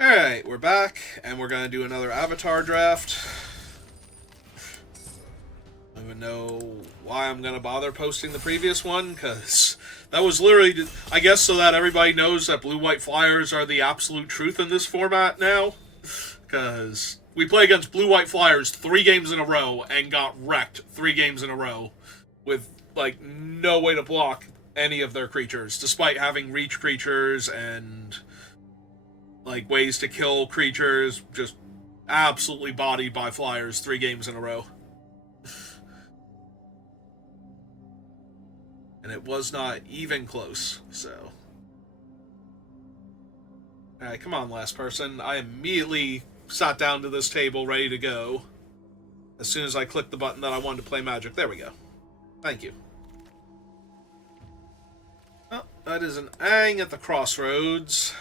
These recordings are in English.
Alright, we're back, and we're going to do another Avatar draft. I don't even know why I'm going to bother posting the previous one, because that was literally, I guess, so that everybody knows that Blue-White Flyers are the absolute truth in this format now. Because we play against Blue-White Flyers 3 games in a row and got wrecked 3 games in a row with, like, no way to block any of their creatures, despite having reach creatures and like ways to kill creatures, just absolutely bodied by Flyers 3 games in a row. And it was not even close, so. Alright, come on, last person. I immediately sat down to this table ready to go as soon as I clicked the button that I wanted to play Magic. There we go. Thank you. Oh, that is an Aang at the crossroads.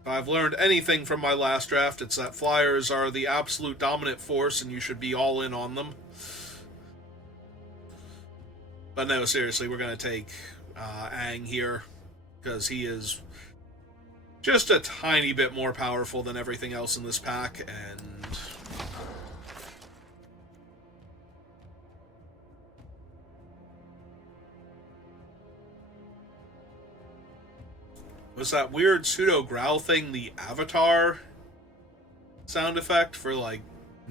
If I've learned anything from my last draft, it's that Flyers are the absolute dominant force and you should be all in on them. But no, seriously, we're going to take Aang here because he is just a tiny bit more powerful than everything else in this pack, and was that weird pseudo growl thing the Avatar sound effect for like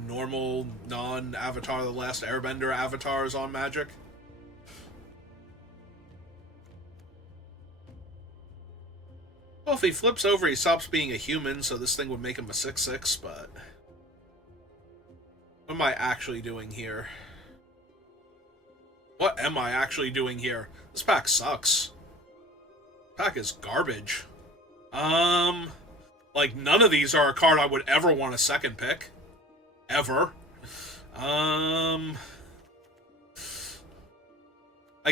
normal non-Avatar the Last Airbender avatars on Magic? Well, if he flips over, he stops being a human, so this thing would make him a 6/6, but what am I actually doing here? What am I actually doing here? This pack sucks. Pack is garbage. Like, none of these are a card I would ever want a second pick. Ever. I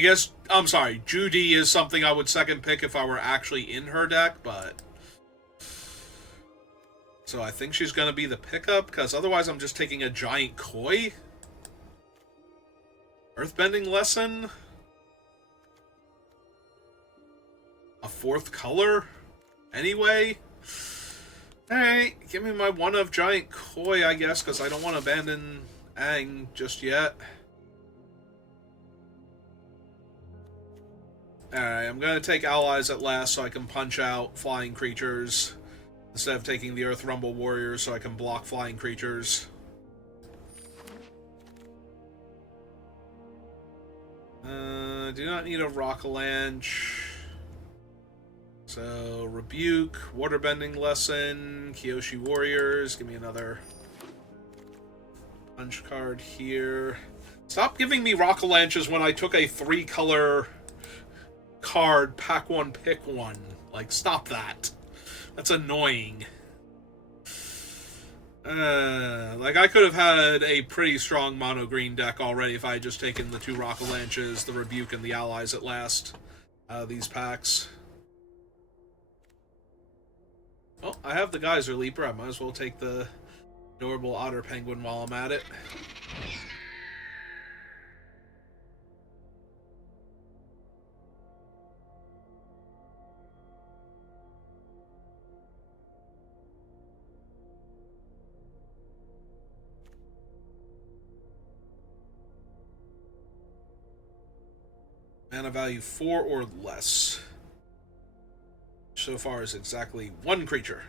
guess, I'm sorry, Judy is something I would second pick if I were actually in her deck, but so I think she's going to be the pickup, because otherwise I'm just taking a giant koi. Earthbending Lesson? A 4th color? Anyway? Alright, give me my 1 of giant koi, I guess, because I don't want to abandon Aang just yet. Alright, I'm going to take allies at last so I can punch out flying creatures instead of taking the Earth Rumble Warriors so I can block flying creatures. Do not need a Rock-a-Lanche. So, Rebuke, Waterbending Lesson, Kyoshi Warriors. Give me another punch card here. Stop giving me Rock-a-Lanches when I took a 3-color card, pack 1, pick 1. Like, stop that. That's annoying. Like, I could have had a pretty strong mono-green deck already if I had just taken the 2 Rock-a-Lanches, the Rebuke, and the Allies at last out of these packs. Well, I have the Geyser Leaper. I might as well take the adorable Otter Penguin while I'm at it. Mana value 4 or less. So far is exactly 1 creature.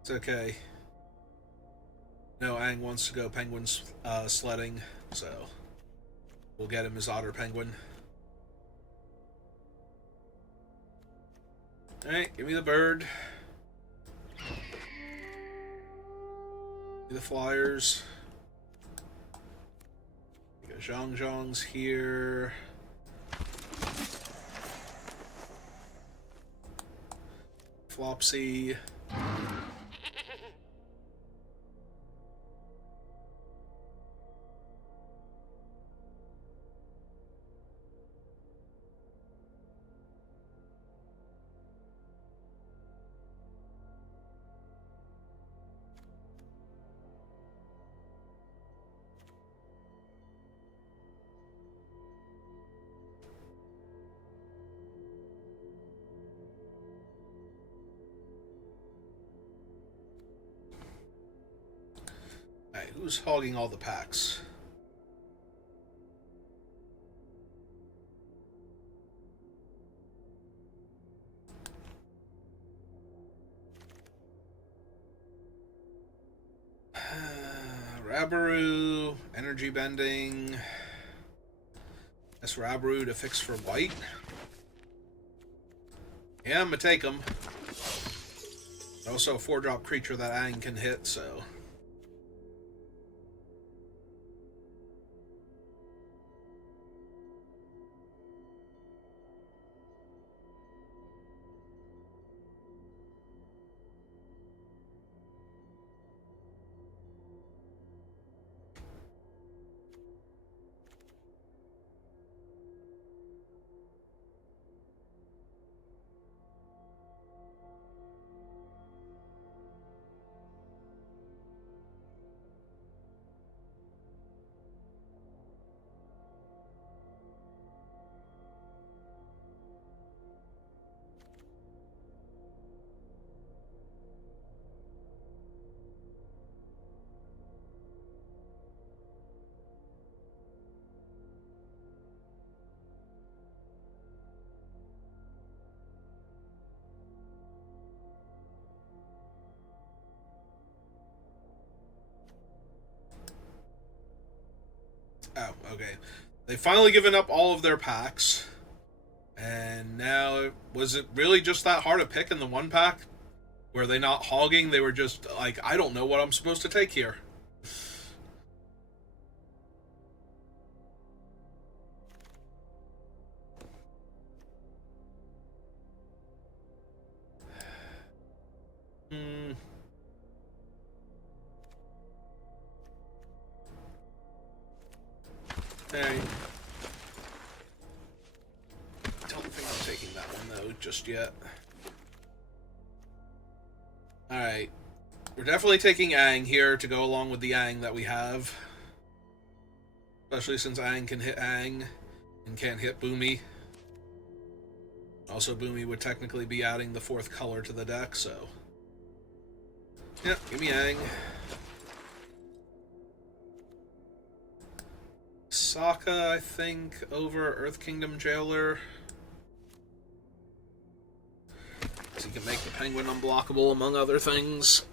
It's okay. No, Aang wants to go penguin sledding, so we'll get him his Otter Penguin. Alright, give me the bird. Give me the Flyers. We got Zhong's here. Flopsy. who's hogging all the packs? Rabaru, energy bending. That's Rabaru to fix for white. Yeah, I'm gonna take him. Also a 4-drop creature that Aang can hit, so. Oh, okay. They've finally given up all of their packs. And now, was it really just that hard to pick in the one pack? Were they not hogging? They were just like, I don't know what I'm supposed to take here. Hmm. Hey. Don't think I'm taking that one, though, just yet. Alright. We're definitely taking Aang here to go along with the Aang that we have. Especially since Aang can hit Aang and can't hit Boomy. Also, Boomy would technically be adding the 4th color to the deck, so. Yep, give me Aang. Sokka, I think, over Earth Kingdom Jailer. So he can make the Penguin unblockable, among other things.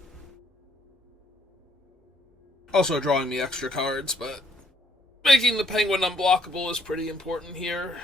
Also drawing me extra cards, but making the Penguin unblockable is pretty important here.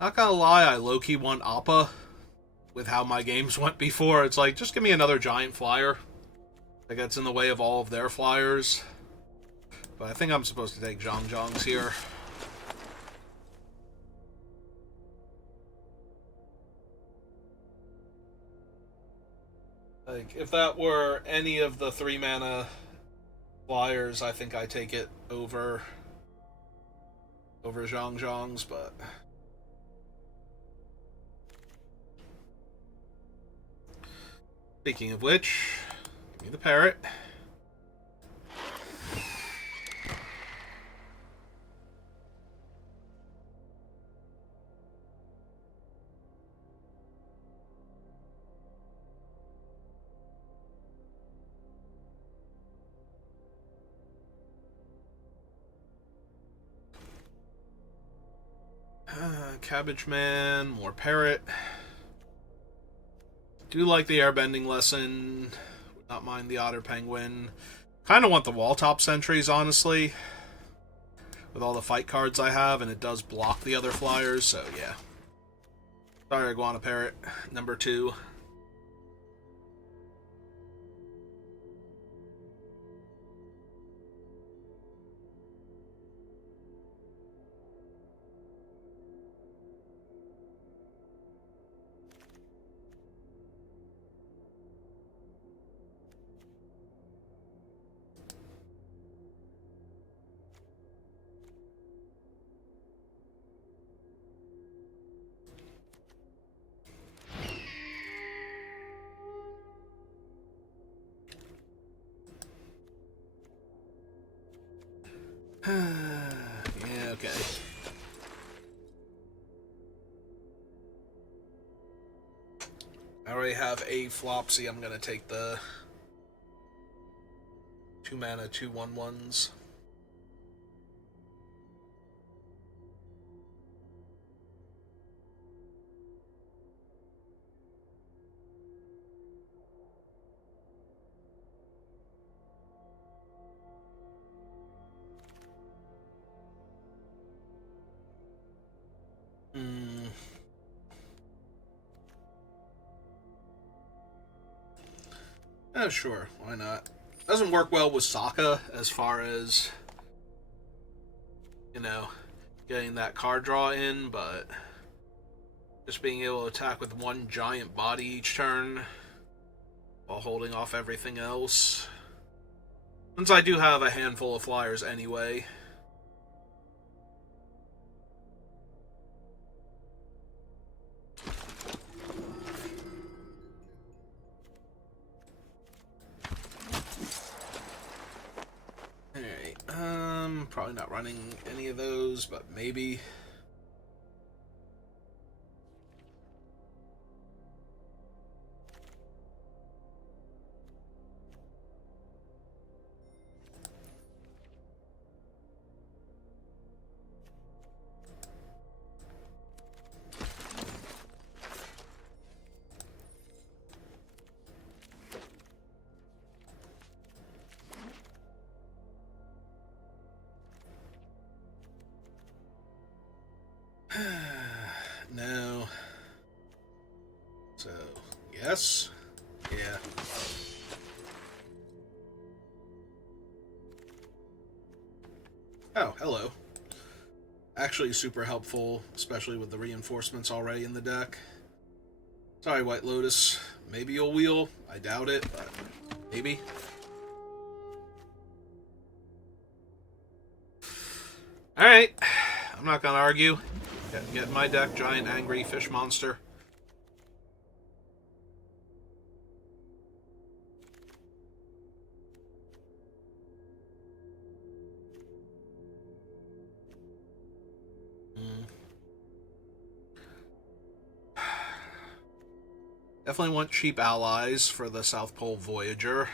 Not gonna lie, I low-key want Appa with how my games went before. It's like, just give me another giant flyer that gets in the way of all of their flyers. But I think I'm supposed to take Zhangzhangs here. Like, if that were any of the 3-mana flyers, I think I take it over Zhangzhangs, but speaking of which, give me the parrot. Cabbage Man, more parrot. Do like the airbending lesson. Would not mind the otter penguin. Kind of want the wall top sentries, honestly. With all the fight cards I have, and it does block the other flyers, so yeah. Sorry, Iguana Parrot, number 2. Yeah, okay. I already have a Flopsy. I'm gonna take the 2 mana 2/1/1s. Hmm. Oh, sure. Why not? Doesn't work well with Sokka as far as, you know, getting that card draw in, but just being able to attack with one giant body each turn while holding off everything else. Since I do have a handful of flyers anyway. Alright, probably not running any of those, but maybe. No. So, yes. Yeah. Oh, hello. Actually super helpful, especially with the reinforcements already in the deck. Sorry, White Lotus. Maybe you'll wheel. I doubt it, but maybe. Alright. I'm not gonna argue. Get in my deck, giant angry fish monster. Definitely want cheap allies for the South Pole Voyager.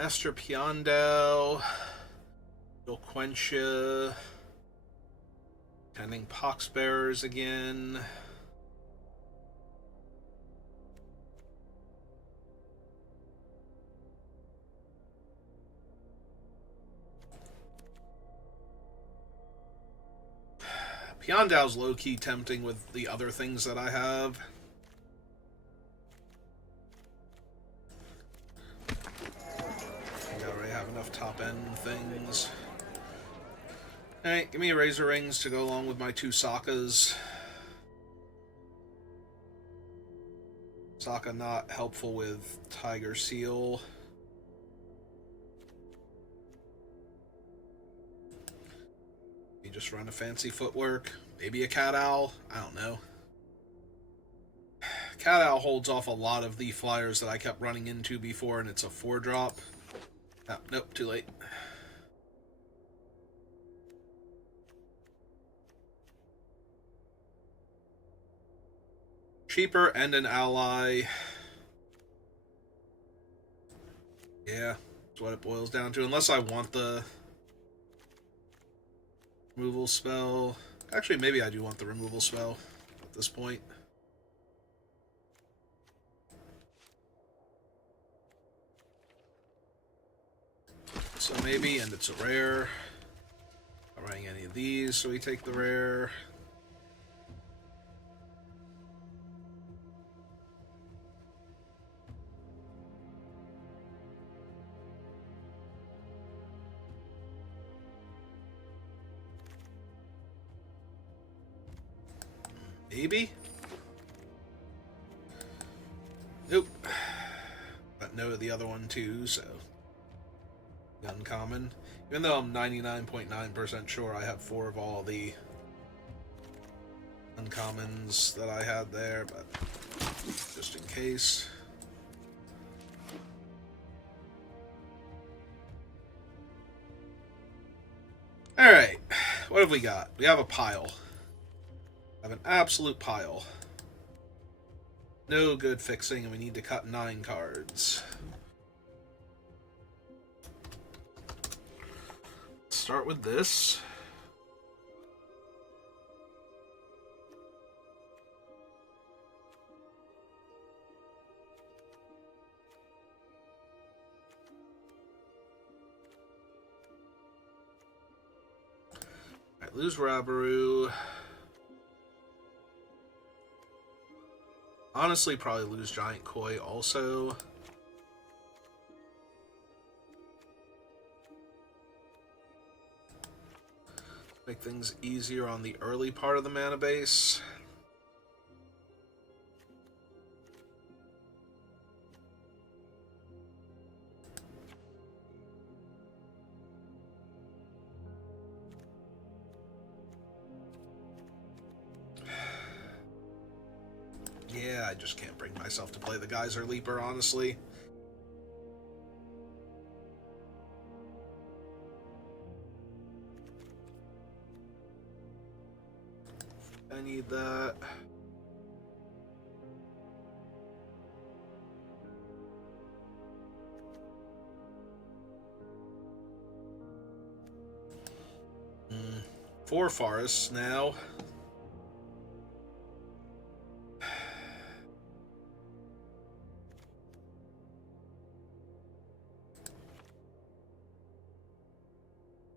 Esther Piondel, Quencha, Tending Poxbearers again. Piondel's low-key tempting with the other things that I have. I already have enough top-end things. Alright, give me Razor Rings to go along with my 2 Sokkas. Sokka not helpful with Tiger Seal. You just run a fancy footwork. Maybe a Cat Owl. I don't know. Cat Owl holds off a lot of the flyers that I kept running into before, and it's a 4-drop. Oh, nope, too late. Cheaper and an ally. Yeah, That's what it boils down to. Unless I want the removal spell. Actually, maybe I do want the removal spell at this point. So maybe, and it's a rare. Not running any of these, so we take the rare. Maybe? Nope. But no, the other one too, so. Uncommon. Even though I'm 99.9% sure I have 4 of all the uncommons that I had there, but just in case. Alright, what have we got? We have a pile. I have an absolute pile. No good fixing, and we need to cut 9 cards. Start with this. Alright, lose Rabaru. Honestly, probably lose Giant Koi also. Make things easier on the early part of the mana base. Yeah, I just can't bring myself to play the Geyser Leaper, honestly. I need that. Four forests now.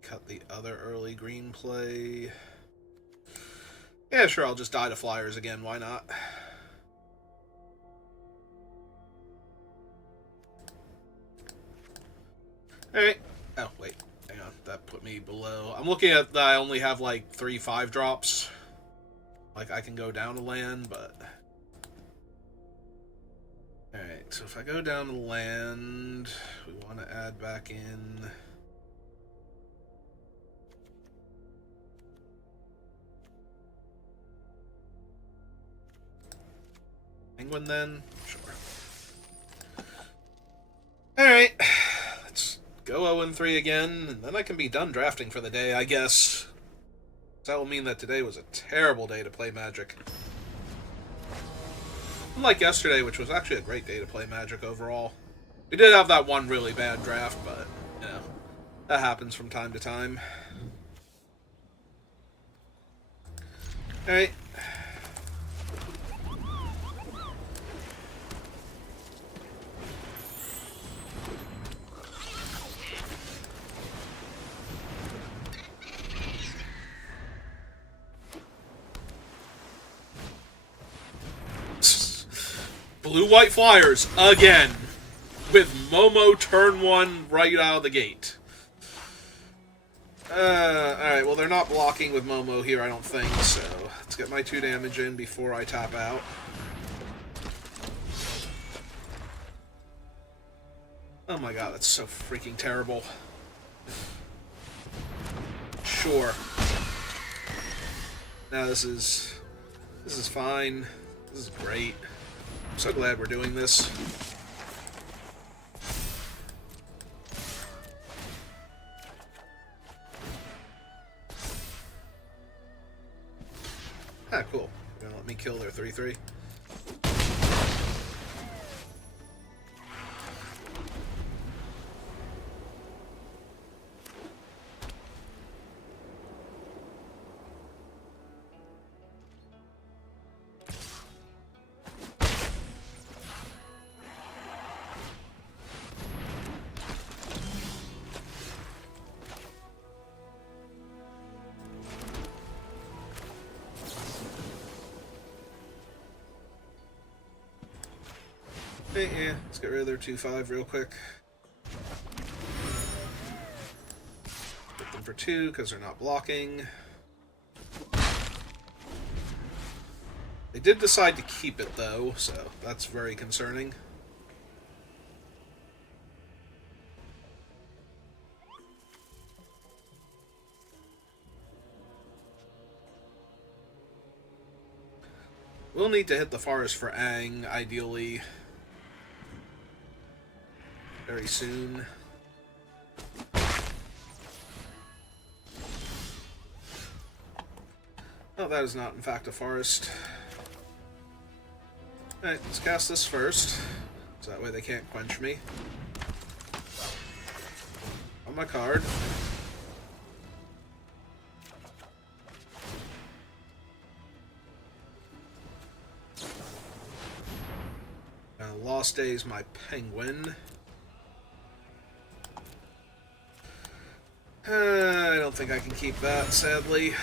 Cut the other early green play. Yeah, sure, I'll just die to flyers again, why not? Alright. Oh, wait. Hang on. That put me below. I'm looking at that I only have like 3 5-drops. Like, I can go down a land, but... Alright, so if I go down to land, we want to add back in... Penguin then? Sure. Alright. Let's go 0-3 again, and then I can be done drafting for the day, I guess. That will mean that today was a terrible day to play Magic. Unlike yesterday, which was actually a great day to play Magic overall. We did have that one really bad draft, but, you know, that happens from time to time. Alright. Blue-white flyers, again. With Momo turn 1 right out of the gate. Alright, well they're not blocking with Momo here, I don't think, so let's get my 2 damage in before I tap out. Oh my god, that's so freaking terrible. Sure. Now this is fine. This is great. I'm so glad we're doing this. Ah, cool. They're gonna let me kill their 3/3. Yeah, let's get rid of their 2-5 real quick. Put them for 2 because they're not blocking. They did decide to keep it though, so that's very concerning. We'll need to hit the forest for Aang, ideally, very soon. Oh, that is not, in fact, a forest. Alright, let's cast this first, so that way they can't quench me. On my card. Lost Day's my penguin. I don't think I can keep that, sadly.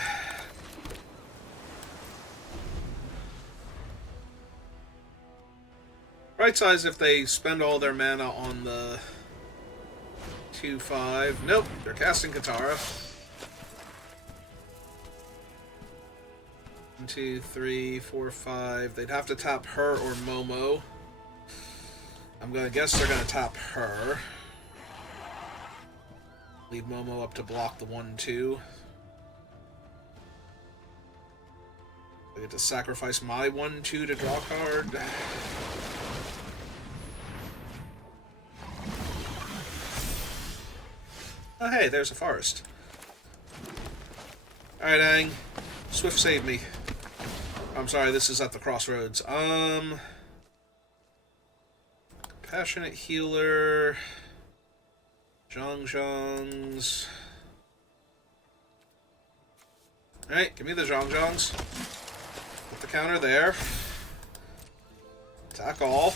Right size if they spend all their mana on the 2-5. Nope, they're casting Katara. 1, 2, 3, 4, 5. They'd have to tap her or Momo. I'm gonna guess they're gonna tap her. Leave Momo up to block the 1-2. I get to sacrifice my 1-2 to draw a card. Oh hey, there's a forest. Alright, Aang. Swift save me. I'm sorry, this is at the crossroads. Compassionate Healer. Zhongzhongs. Alright, give me the Zhongzhongs. Put the counter there. Attack all.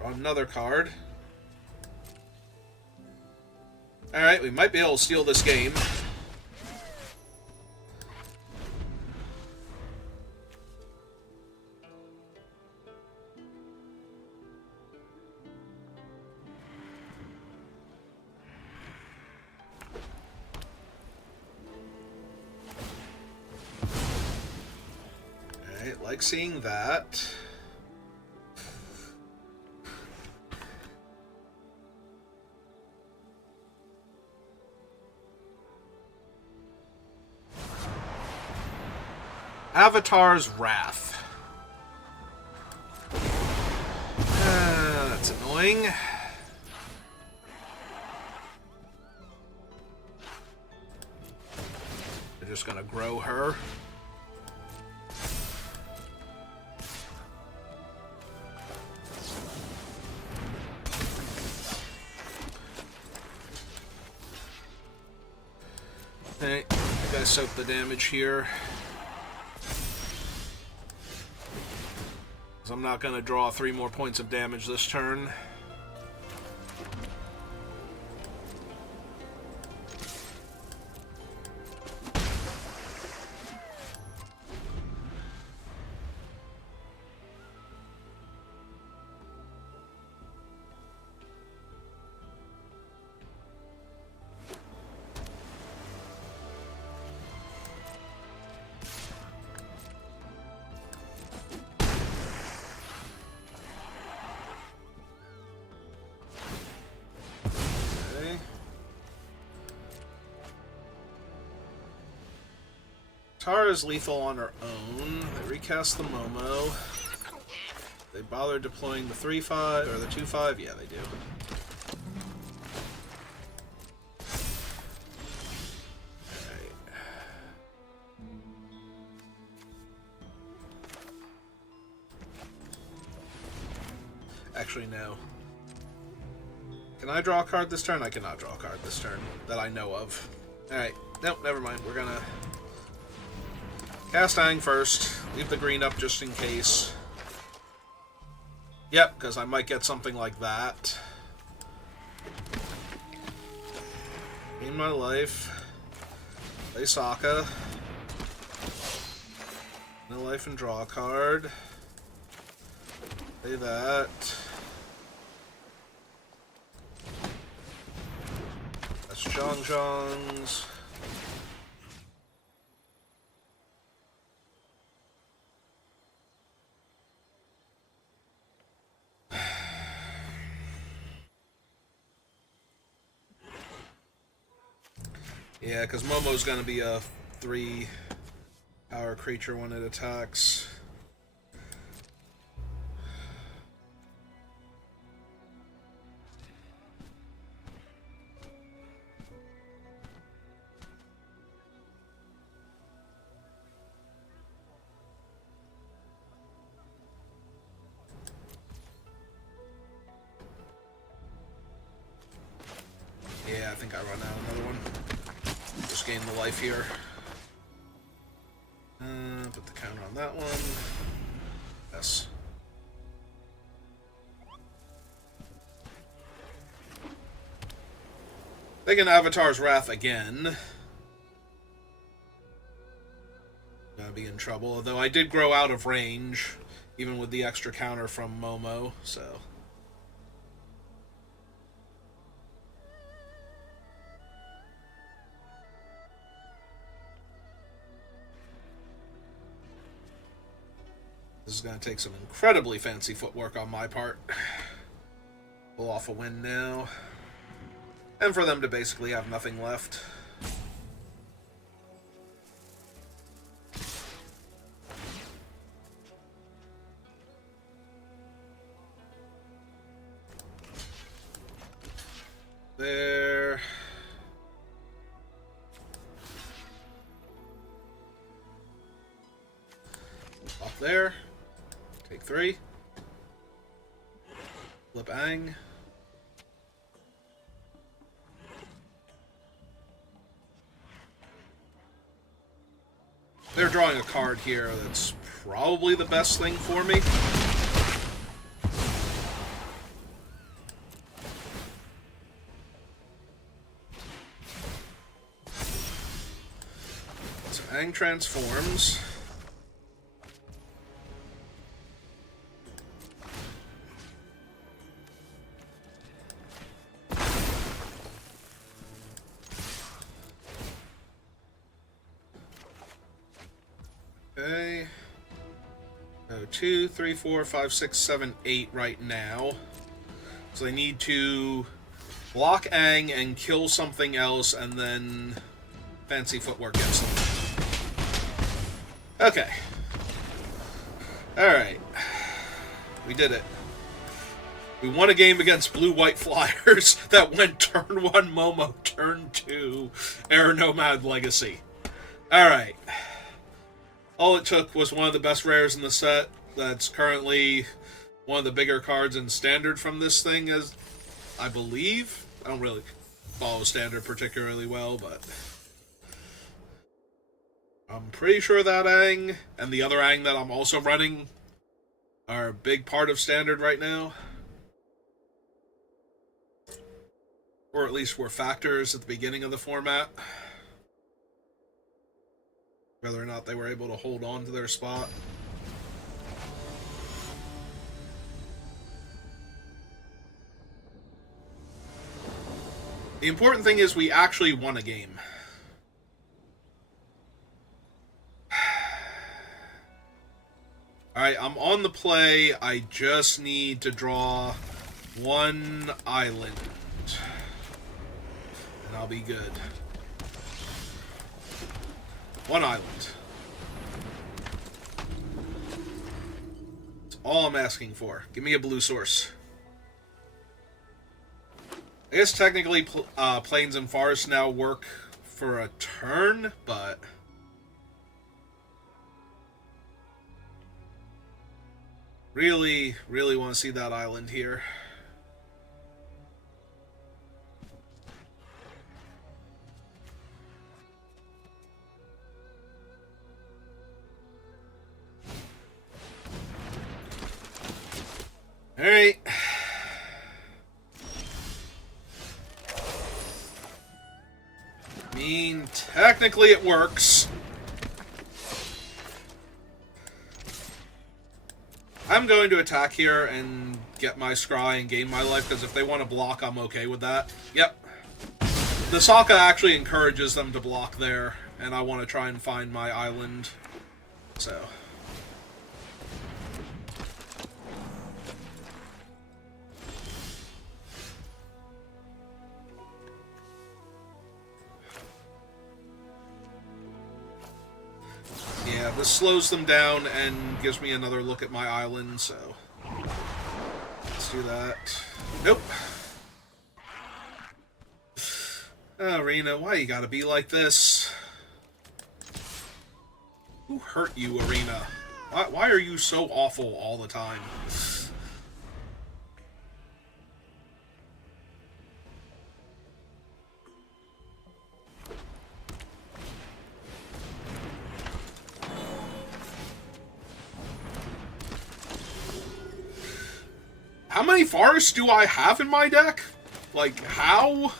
Draw another card. Alright, we might be able to steal this game. Alright, like seeing that. Avatar's Wrath. That's annoying. They're just gonna grow her. Hey, you guys soak the damage here. I'm not going to draw 3 more points of damage this turn. Tara's lethal on her own. They recast the Momo. They bother deploying the 3-5 or the 2-5? Yeah, they do. Alright. Actually, no. Can I draw a card this turn? I cannot draw a card this turn that I know of. Alright. Nope, never mind. We're gonna cast Aang first. Leave the green up just in case. Yep, because I might get something like that. Gain my life. Play Sokka. No life and draw a card. Say that. That's Zhang's. Yeah, because Momo's going to be a 3-power creature when it attacks. Yeah, I think I run out another one. Just gain the life here. Put the counter on that one. Yes. Taking Avatar's Wrath again. Gonna be in trouble, although I did grow out of range, even with the extra counter from Momo, so... This is going to take some incredibly fancy footwork on my part. Pull off a win now. And for them to basically have nothing left. There. Up there. Take 3. Flip Aang. They're drawing a card here that's probably the best thing for me. So Aang transforms. Okay. So 2, 3, 4, 5, 6, 7, 8 right now. So they need to block Aang and kill something else, and then fancy footwork gets them. Okay. Alright. We did it. We won a game against Blue-White Flyers that went turn 1 Momo, turn 2 Air Nomad Legacy. Alright. All it took was one of the best rares in the set. That's currently one of the bigger cards in Standard from this thing, as I believe. I don't really follow Standard particularly well, but I'm pretty sure that Aang and the other Aang that I'm also running are a big part of Standard right now. Or at least were factors at the beginning of the format. Whether or not they were able to hold on to their spot. The important thing is we actually won a game. Alright, I'm on the play. I just need to draw 1 island. And I'll be good. 1 island. That's all I'm asking for. Give me a blue source. I guess technically Plains and Forests now work for a turn, but really want to see that island here. Alright. I mean, technically it works. I'm going to attack here and get my scry and gain my life, because if they want to block, I'm okay with that. Yep. The Sokka actually encourages them to block there, and I want to try and find my island. So... yeah, this slows them down and gives me another look at my island, so... let's do that. Nope. Oh, Arena, why you gotta be like this? Who hurt you, Arena? Why are you so awful all the time? How many forests do I have in my deck? Like, how?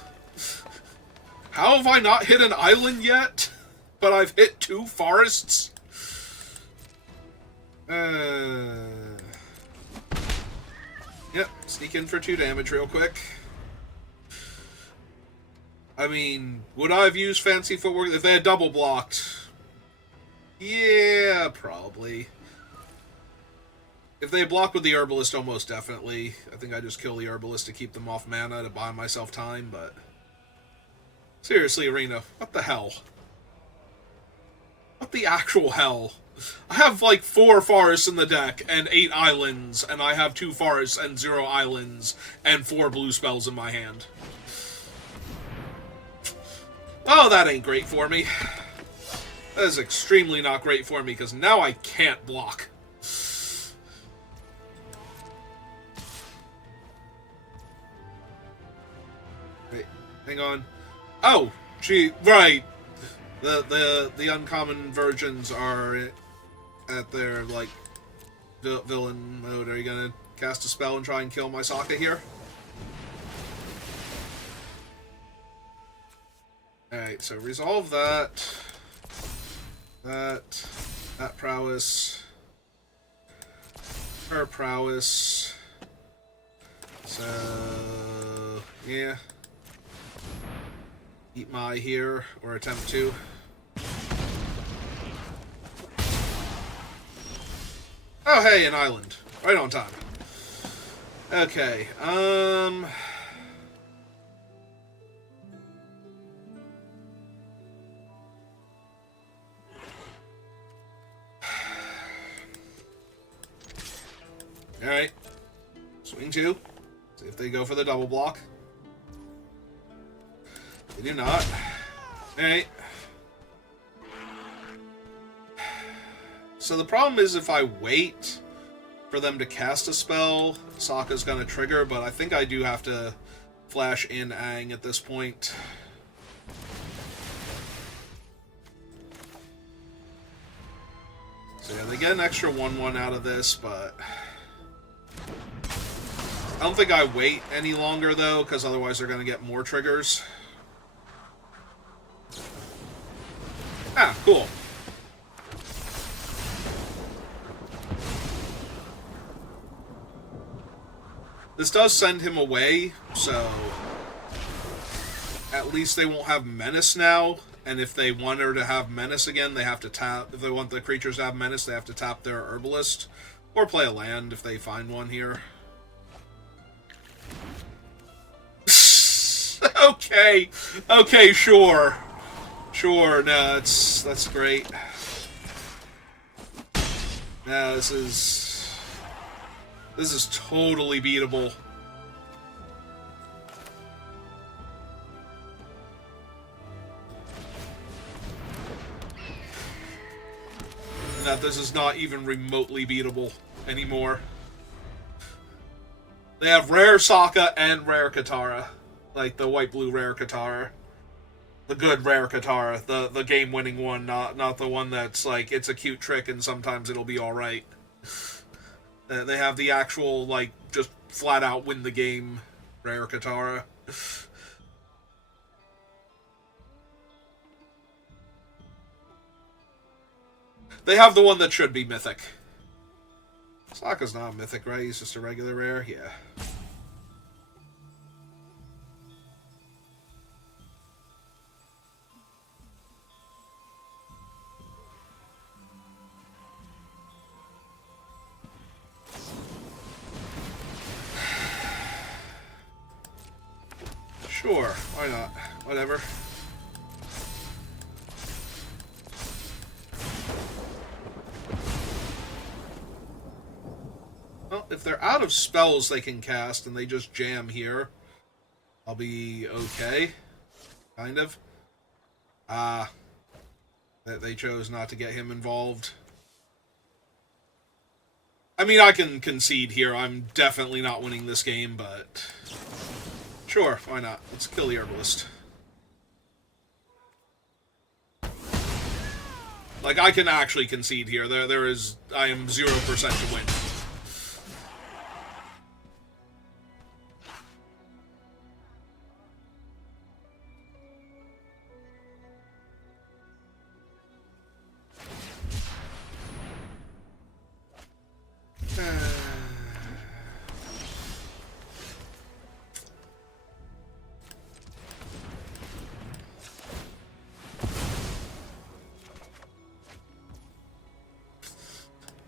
How have I not hit an island yet? But I've hit 2 forests? Yep, sneak in for 2 damage real quick. I mean, would I have used Fancy Footwork if they had double blocked? Yeah, probably. If they block with the Herbalist, almost definitely. I think I just kill the Herbalist to keep them off mana to buy myself time, but... seriously, Arena, what the hell? What the actual hell? I have like 4 forests in the deck and 8 islands, and I have 2 forests and 0 islands and 4 blue spells in my hand. Oh, that ain't great for me. That is extremely not great for me, because now I can't block. Wait, hang on. Oh, gee, right. The uncommon versions are at their, like, villain mode. Are you gonna cast a spell and try and kill my Sokka here? Alright, so resolve that. That prowess. Her prowess. So, yeah. Eat my here, or attempt to. Oh, hey, an island. Right on time. Okay, alright. Swing 2. See if they go for the double block. They do not. Alright. So the problem is if I wait for them to cast a spell, Sokka's gonna trigger, but I think I do have to flash in Aang at this point. So yeah, they get an extra 1/1 out of this, but... I don't think I wait any longer, though, because otherwise they're gonna get more triggers. Ah, cool. This does send him away, so at least they won't have Menace now, and if they want her to have Menace again, they have to tap, if they want the creatures to have Menace, they have to tap their Herbalist, or play a land if they find one here. Okay, okay, sure. Sure, no, that's great. No, this is totally beatable. No, this is not even remotely beatable anymore. They have rare Sokka and rare Katara. Like the white-blue rare Katara. The good rare Katara. The game-winning one, not the one that's like, it's a cute trick and sometimes it'll be alright. They have the actual, like, just flat-out win the game rare Katara. They have the one that should be mythic. Sokka's not a mythic, right? He's just a regular rare? Yeah. Sure, why not? Whatever. Well, if they're out of spells they can cast and they just jam here, I'll be okay. Kind of. They chose not to get him involved. I mean, I can concede here. I'm definitely not winning this game, but... Sure, why not? Let's kill the Herbalist. Like, I can actually concede here. I am 0% to win.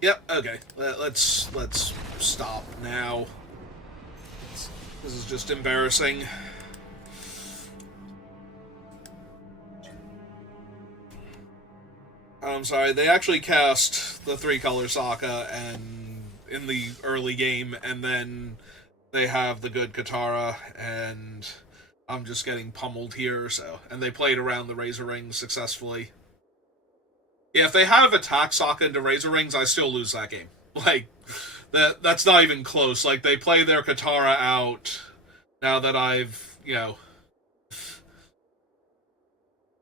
Yep, okay. Let's stop now. This is just embarrassing. I'm sorry, they actually cast the 3-color Sokka in the early game, and then they have the good Katara, and I'm just getting pummeled here, so... And they played around the Razor Rings successfully. Yeah, if they have attacked Sokka into Razor Rings, I still lose that game. Like, that's not even close. Like, they play their Katara out now that I've, now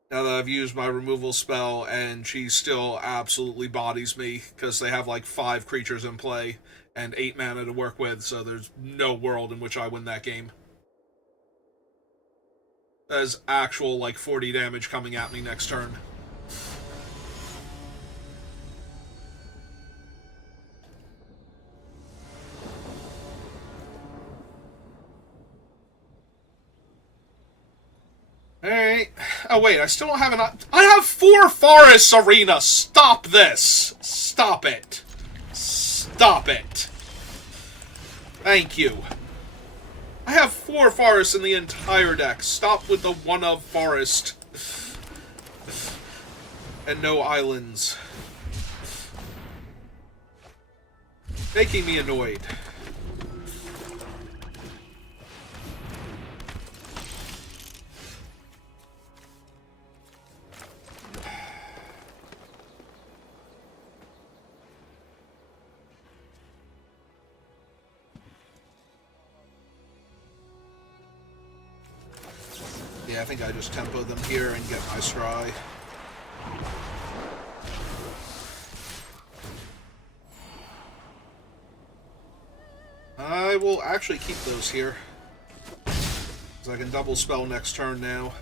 that I've used my removal spell, and she still absolutely bodies me, because they have, like, 5 creatures in play and 8 mana to work with, so there's no world in which I win that game. There's actual, like, 40 damage coming at me next turn. Alright. Oh, wait, I still don't have I have 4 forests, Arena! Stop this! Stop it. Stop it. Thank you. I have 4 forests in the entire deck. Stop with the 1-of forest. And no islands. Making me annoyed. Yeah, I think I just tempo them here and get my scry. I will actually keep those here, because I can double spell next turn now,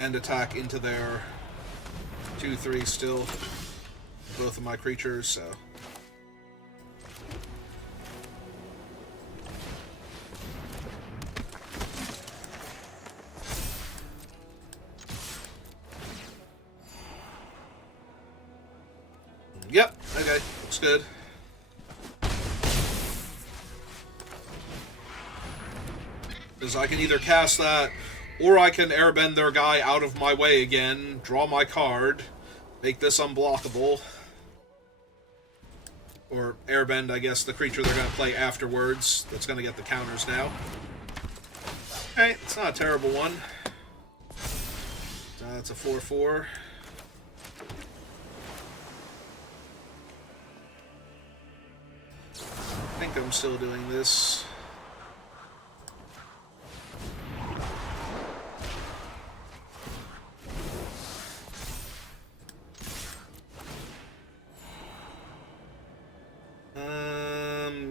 and attack into their 2/3 still, both of my creatures, so... Yep, okay, looks good. Because I can either cast that, or I can airbend their guy out of my way again, draw my card, make this unblockable. Or airbend, I guess, the creature they're going to play afterwards. That's going to get the counters now. Okay, it's not a terrible one. That's a 4/4. I think I'm still doing this.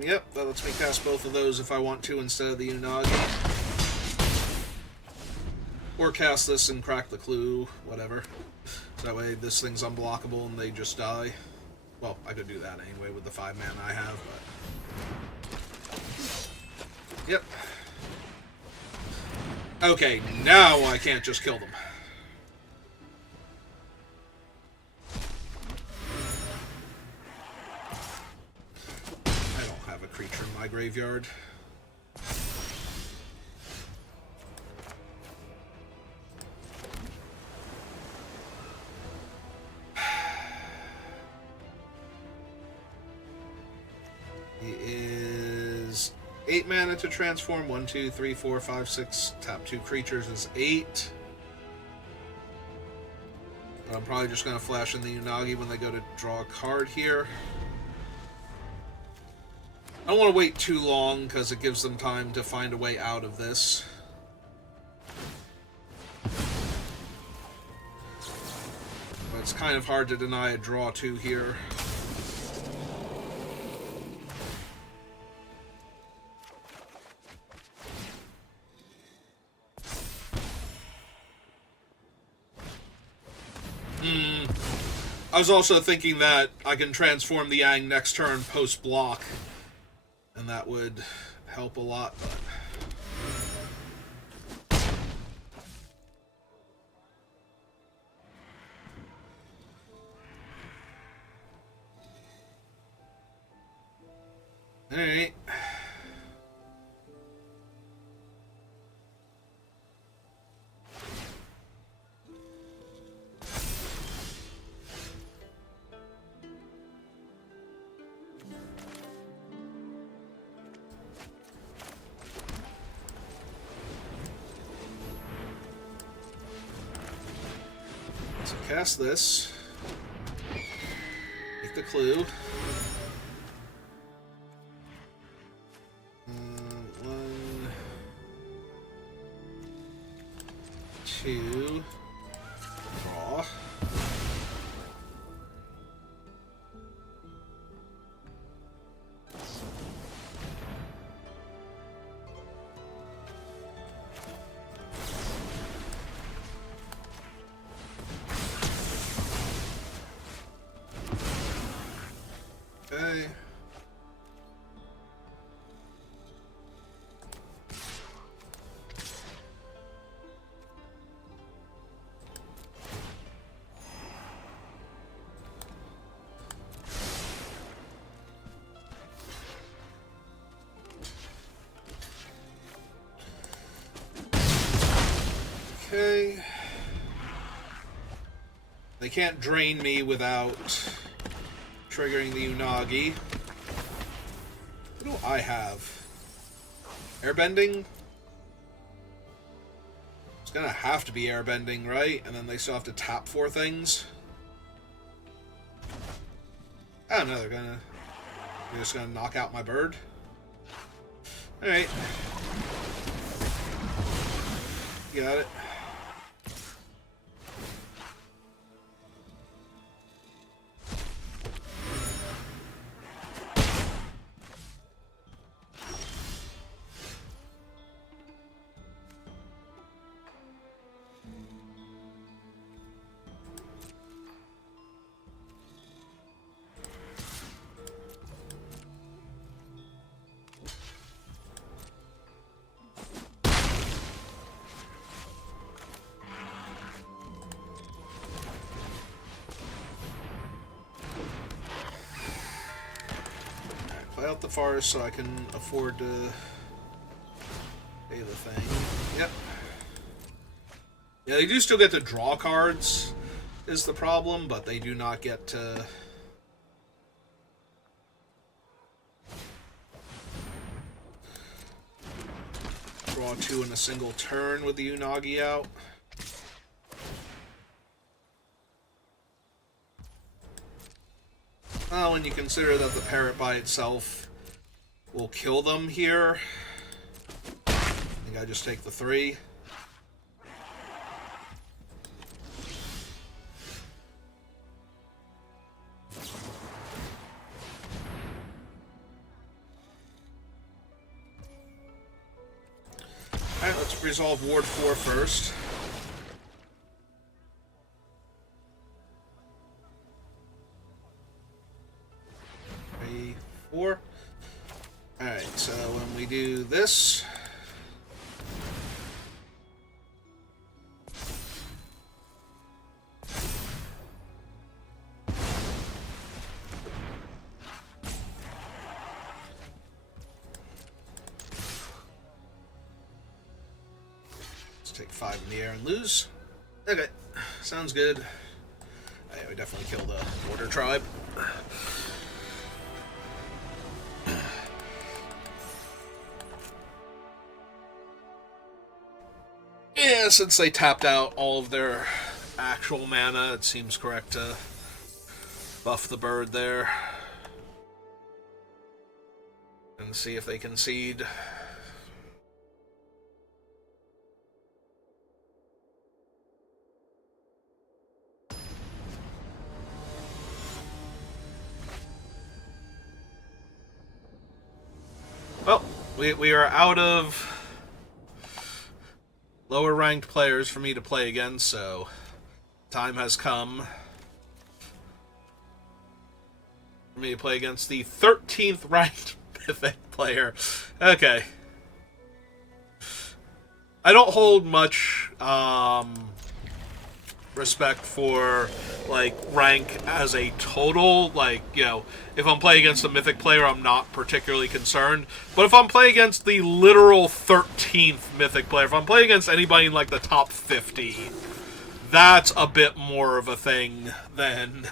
Yep, that lets me cast both of those if I want to instead of the Unagi. Or cast this and crack the clue, whatever. So that way this thing's unblockable and they just die. Well, I could do that anyway with the 5 mana I have, but... Yep. Okay, now I can't just kill them. I don't have a creature in my graveyard. He is 8 mana to transform. 1, 2, 3, 4, 5, 6. Tap 2 creatures is 8. I'm probably just going to flash in the Unagi when they go to draw a card here. I don't want to wait too long because it gives them time to find a way out of this. But it's kind of hard to deny a draw 2 here. I was also thinking that I can transform the Yang next turn post-block, and that would help a lot, but... Alright. So cast this. Take the clue. 1, 2, draw. Okay. Okay. They can't drain me without triggering the Unagi. What do I have? Airbending? It's gonna have to be airbending, right? And then they still have to tap 4 things. I don't know, they're just gonna knock out my bird. Alright. Got it. Play out the forest so I can afford to pay the thing. Yep. Yeah, they do still get to draw cards, is the problem, but they do not get to... draw 2 in a single turn with the Unagi out. Well, when you consider that the parrot by itself will kill them here, I think I just take the 3. Alright, let's resolve Ward 4 first. this. Let's take 5 in the air and lose. Okay, sounds good. Oh, yeah, we definitely killed a border tribe. Yeah, since they tapped out all of their actual mana, it seems correct to buff the bird there. And see if they concede. Well, we are out of lower ranked players for me to play against, so time has come for me to play against the 13th ranked Mythic player. Okay. I don't hold much respect for, like, rank as a total. Like, you know, if I'm playing against a Mythic player, I'm not particularly concerned. But if I'm playing against the literal 13th Mythic player, if I'm playing against anybody in, like, the top 50, that's a bit more of a thing than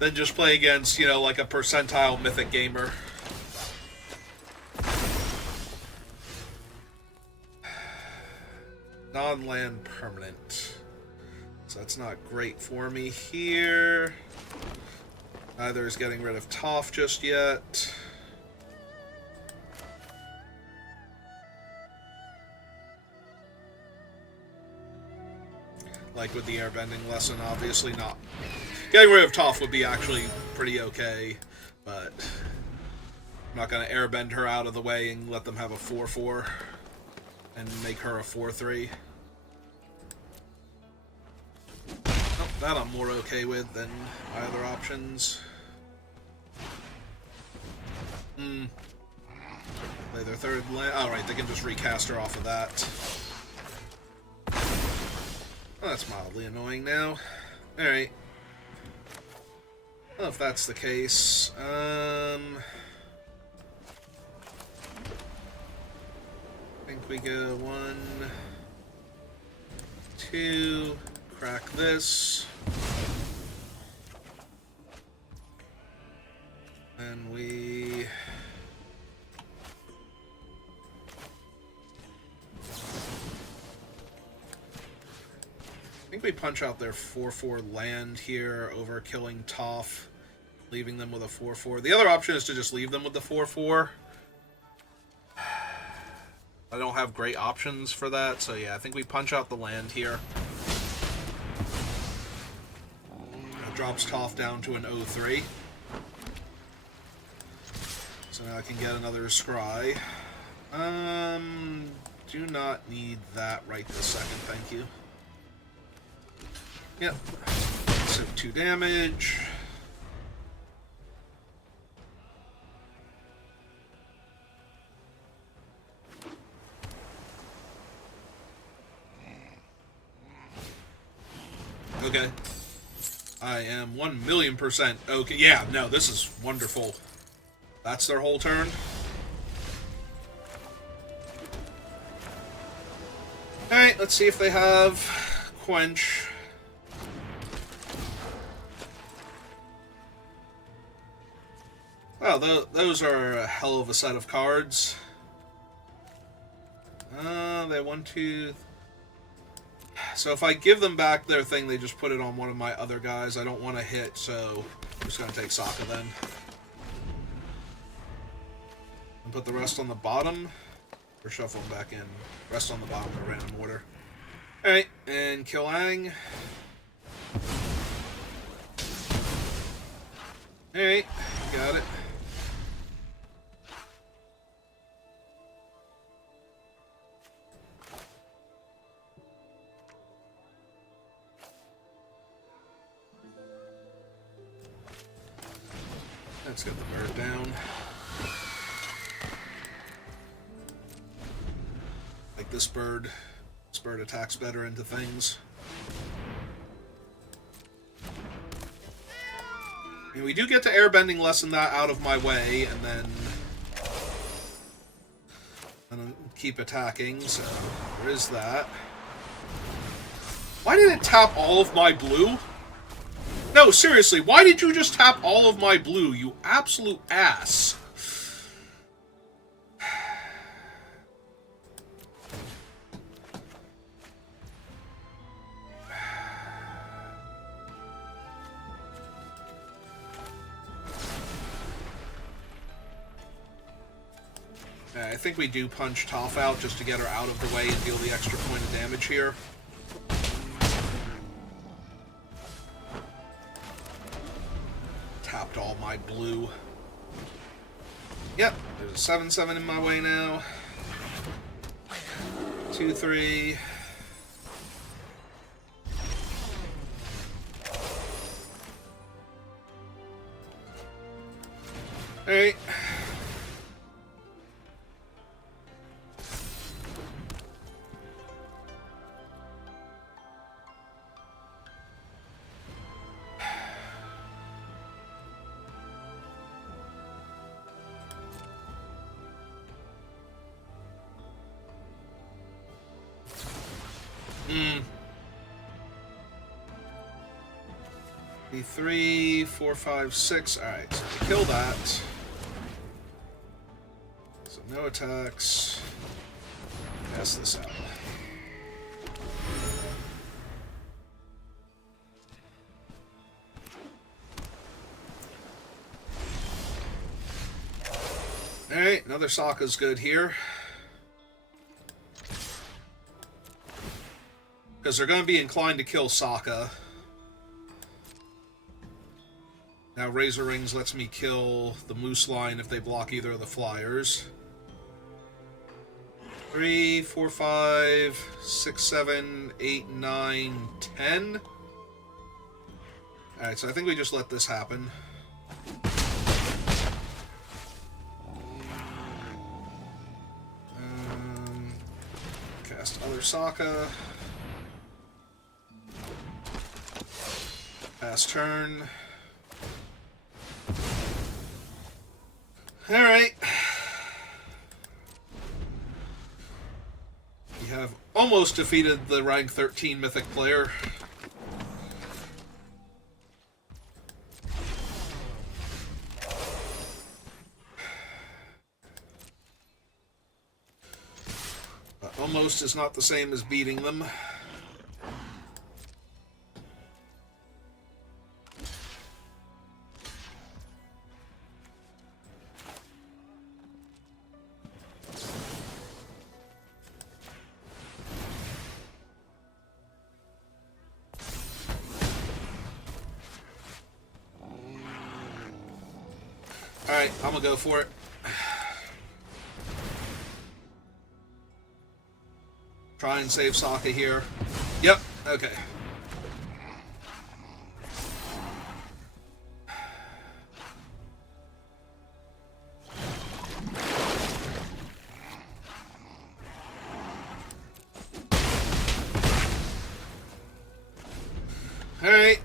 just play against, you know, like a percentile Mythic gamer. Non-land permanent. So that's not great for me here. Neither is getting rid of Toph just yet. Like with the airbending lesson, obviously not. Getting rid of Toph would be actually pretty okay, but I'm not going to airbend her out of the way and let them have a 4-4 and make her a 4-3. Oh, that I'm more okay with than my other options. Play their third land. Alright, they can just recast her off of that. Oh, that's mildly annoying now. Alright. Well, if that's the case, I think we go 1, 2, crack this. And we... I think we punch out their 4-4 land here over killing Toph, leaving them with a 4-4. The other option is to just leave them with the 4-4. I don't have great options for that, so yeah, I think we punch out the land here. That drops Toph down to an 0-3. So now I can get another scry. Do not need that right this second, thank you. Yep. So 2 damage. Okay. I am 1,000,000% okay. Yeah, no, this is wonderful. That's their whole turn. Alright, let's see if they have Quench. Wow, those are a hell of a set of cards. They 1, 2... So if I give them back their thing, they just put it on one of my other guys. I don't want to hit, so I'm just going to take Sokka then. And put the rest on the bottom. Or shuffle them back in. Rest on the bottom in random order. Alright, and kill Aang. Alright, got it. Let's get the bird down. like this bird. This bird attacks better into things. And we do get to airbending lessen that out of my way, and then I'm gonna keep attacking, so there is that. Why did it tap all of my blue? No, seriously, why did you just tap all of my blue, you absolute ass? I think we do punch Toph out just to get her out of the way and deal the extra point of damage here. Tapped all my blue. Yep, there's a 7/7 in my way now. 2/3. Alright. The 3, 4, 5, 6. Alright, so we kill that. So no attacks. Pass this out. Alright, another Sokka's good here. Because they're going to be inclined to kill Sokka. Now Razor Rings lets me kill the Moose Line if they block either of the flyers. 3, 4, 5, 6, 7, 8, 9, 10. Alright, so I think we just let this happen. Cast other Sokka. Pass turn. Alright. We have almost defeated the rank 13 mythic player. But almost is not the same as beating them. Alright, I'm gonna go for it. Try and save Sokka here. Yep, okay. Alright.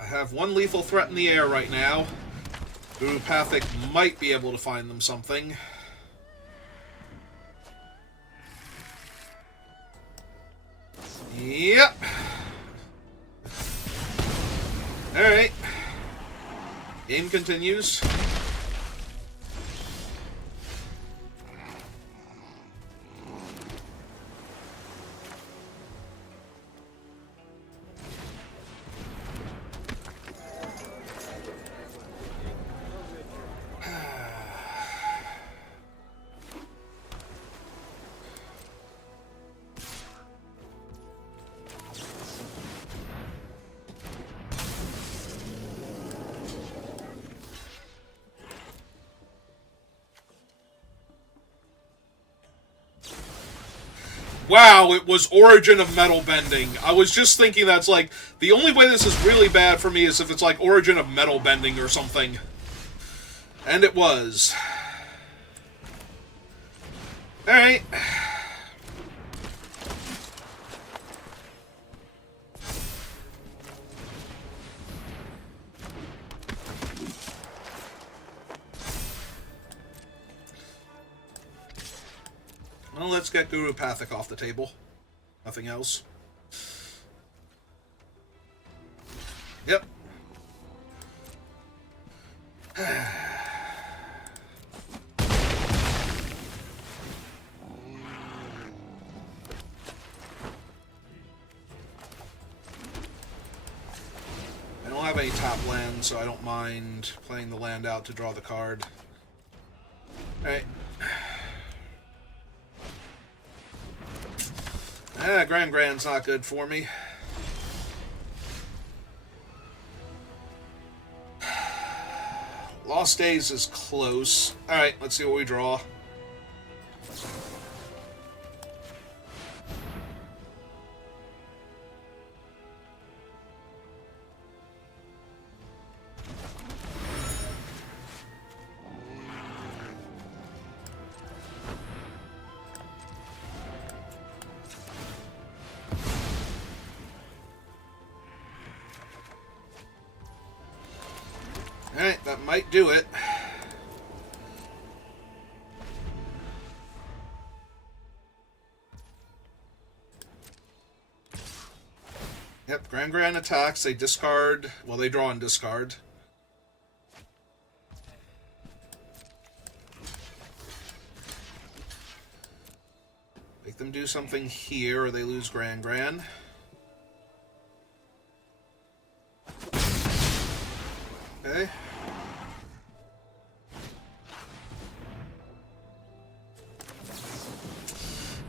I have one lethal threat in the air right now. Urupathic might be able to find them something. Yep. Alright. Game continues. Wow, it was Origin of Metal Bending. I was just thinking that's like, the only way this is really bad for me is if it's like Origin of Metal Bending or something. And it was. Alright. Well, let's get Gurupathic off the table. Nothing else. Yep. I don't have any top land, so I don't mind playing the land out to draw the card. Alright. Grand's not good for me. Lost Days is close. Alright, let's see what we draw. Alright, that might do it. Yep, Grand attacks. They discard. Well, they draw and discard. Make them do something here, or they lose Grand. Okay.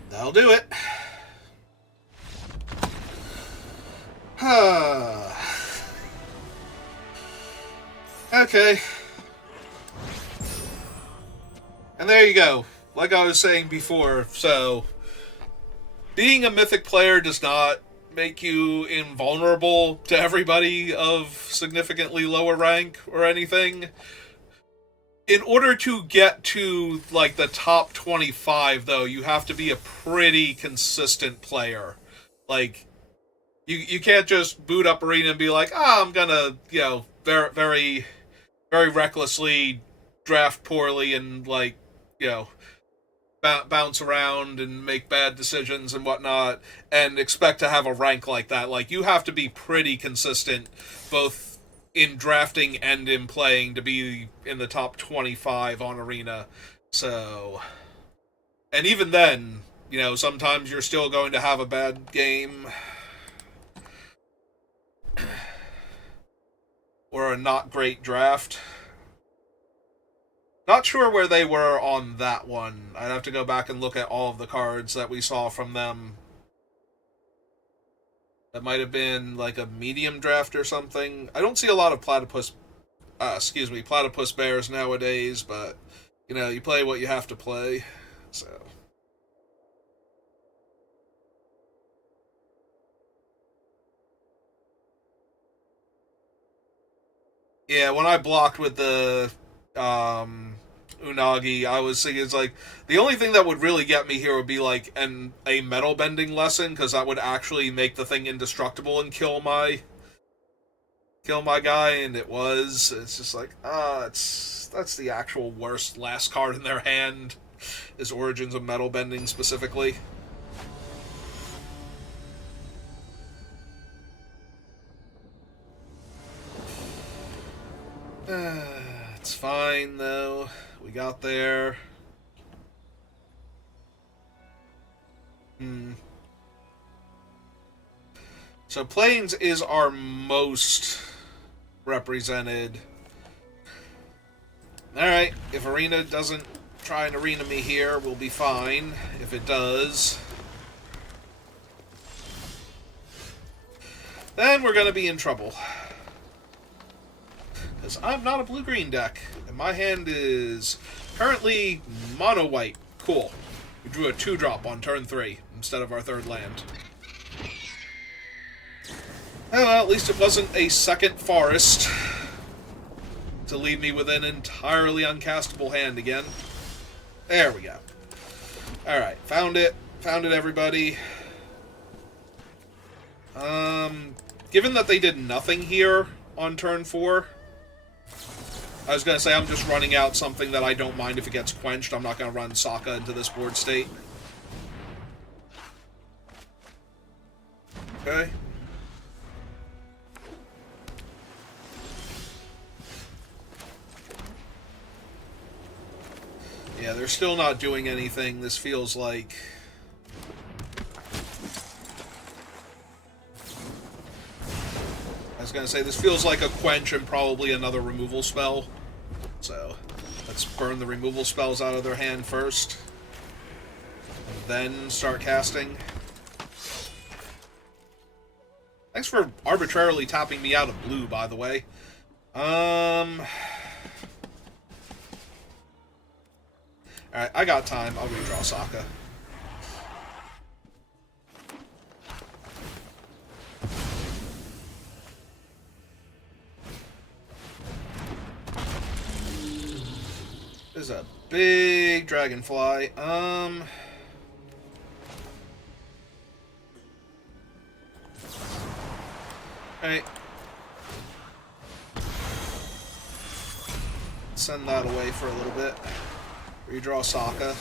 That'll do it. Okay. And there you go. Like I was saying before, so being a mythic player does not make you invulnerable to everybody of significantly lower rank or anything. In order to get to, like, the top 25, though, you have to be a pretty consistent player. Like, you can't just boot up Arena and be like, I'm gonna, very, very, very recklessly draft poorly and, like, bounce around and make bad decisions and whatnot and expect to have a rank like that. Like, you have to be pretty consistent, both in drafting and in playing, to be in the top 25 on Arena. So, and even then, sometimes you're still going to have a bad game or a not great draft. Not sure where they were on that one. I'd have to go back and look at all of the cards that we saw from them. That might have been like a medium draft or something. I don't see a lot of platypus bears nowadays, but, you play what you have to play, so. Yeah, when I blocked with the, Unagi, I was thinking, it's like, the only thing that would really get me here would be like a metal bending lesson, because that would actually make the thing indestructible and kill my guy, and it was. It's just like, that's the actual worst last card in their hand, is Origins of Metal Bending specifically. It's fine though. We got there. So Plains is our most represented. Alright, if Arena doesn't try and Arena me here, we'll be fine. If it does, then we're gonna be in trouble. Because I'm not a blue-green deck, and my hand is currently mono-white. Cool. We drew a 2-drop on turn 3 instead of our third land. Oh, well, at least it wasn't a second forest to leave me with an entirely uncastable hand again. There we go. Alright, found it. Found it, everybody. Given that they did nothing here on turn 4, I was going to say I'm just running out something that I don't mind if it gets quenched. I'm not going to run Sokka into this board state. Okay. Yeah, they're still not doing anything. This feels like... I was gonna say, this feels like a quench and probably another removal spell. So, let's burn the removal spells out of their hand first. And then start casting. Thanks for arbitrarily tapping me out of blue, by the way. Alright, I got time. I'll redraw Sokka. There's a big dragonfly. Alright. Send that away for a little bit. Redraw Sokka.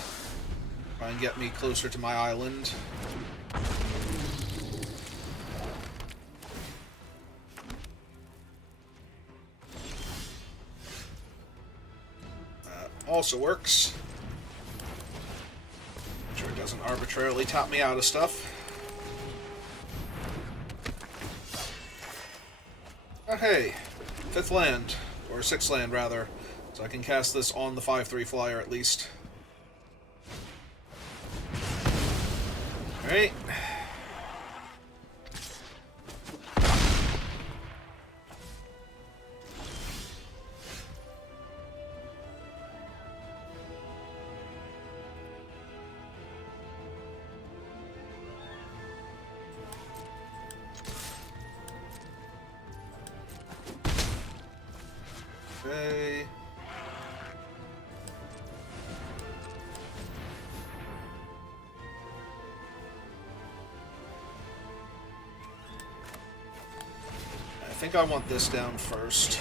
Try and get me closer to my island. Also works. Make sure it doesn't arbitrarily top me out of stuff. Oh hey, 5th land, or 6th land rather, so I can cast this on the 5/3 flyer at least. Alright. Okay. I think I want this down first.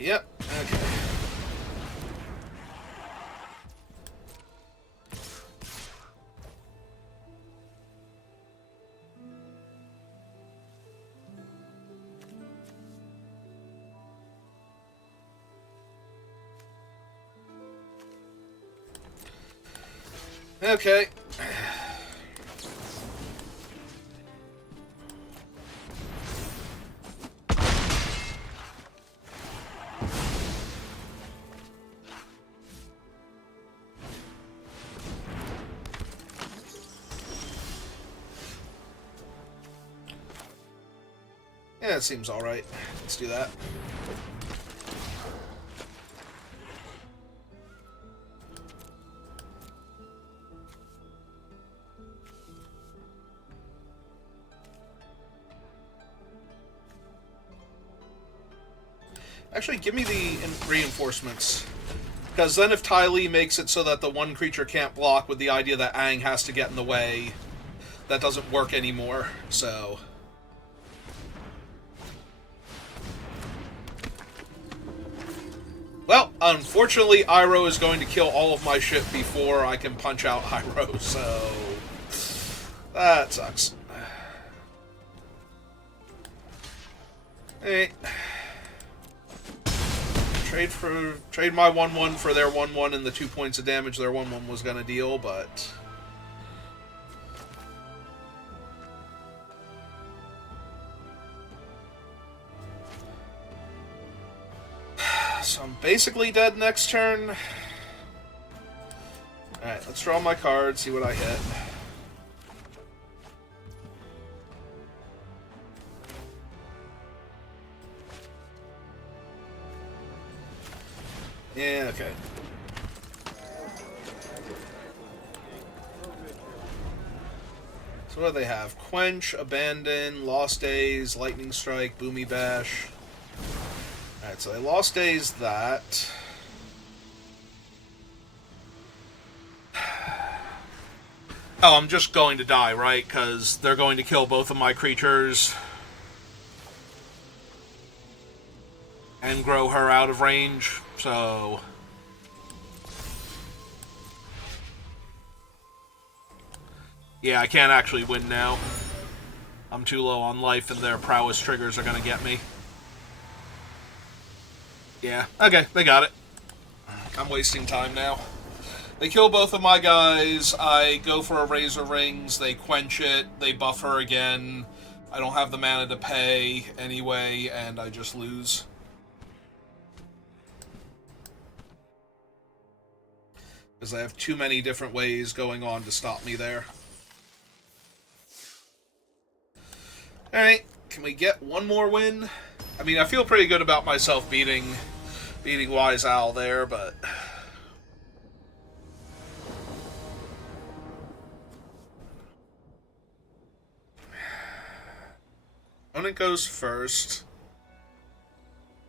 Yep, okay. Okay. Yeah, it seems alright. Let's do that. Actually, give me the reinforcements. Because then if Ty Lee makes it so that the one creature can't block with the idea that Aang has to get in the way, that doesn't work anymore, so... Well, unfortunately, Iroh is going to kill all of my shit before I can punch out Iroh, so... That sucks. Hey... Trade my 1/1 for their 1/1 and the 2 points of damage their 1/1 was gonna deal, but... So I'm basically dead next turn. Alright, let's draw my card, see what I hit. Yeah, okay. So what do they have? Quench, Abandon, Lost Days, Lightning Strike, Boomy Bash. Alright, so they Lost Days that. Oh, I'm just going to die, right? Because they're going to kill both of my creatures and grow her out of range, so... Yeah, I can't actually win now. I'm too low on life, and their prowess triggers are going to get me. Yeah, okay, they got it. I'm wasting time now. They kill both of my guys, I go for a Razor Rings, they quench it, they buff her again, I don't have the mana to pay anyway, and I just lose. Because I have too many different ways going on to stop me there. Alright, can we get one more win? I mean, I feel pretty good about myself beating Wise Owl there, but... Opponent goes first.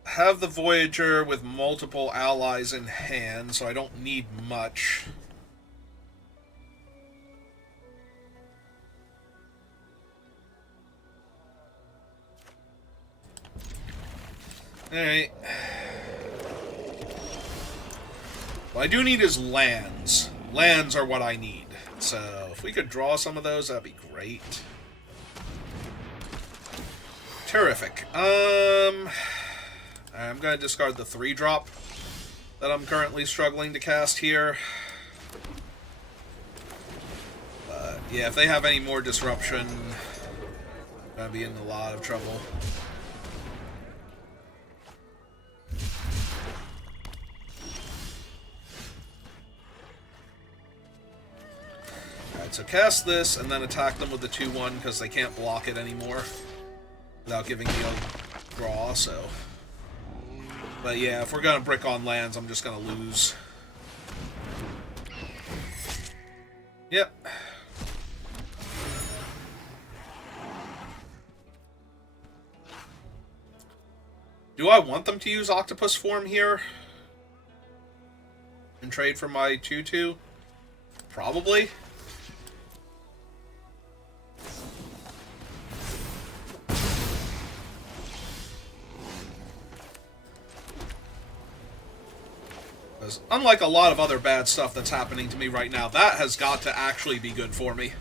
Have the Voyager with multiple allies in hand, so I don't need much. Alright. What I do need is lands. Lands are what I need. So, if we could draw some of those, that'd be great. Terrific. I'm going to discard the 3-drop that I'm currently struggling to cast here. But, yeah, if they have any more disruption, I'm going to be in a lot of trouble. Alright, so cast this, and then attack them with the 2-1, because they can't block it anymore without giving me a draw, so... But yeah, if we're going to brick on lands, I'm just going to lose. Yep. Do I want them to use Octopus Form here? And trade for my 2-2? Probably. Because unlike a lot of other bad stuff that's happening to me right now, that has got to actually be good for me.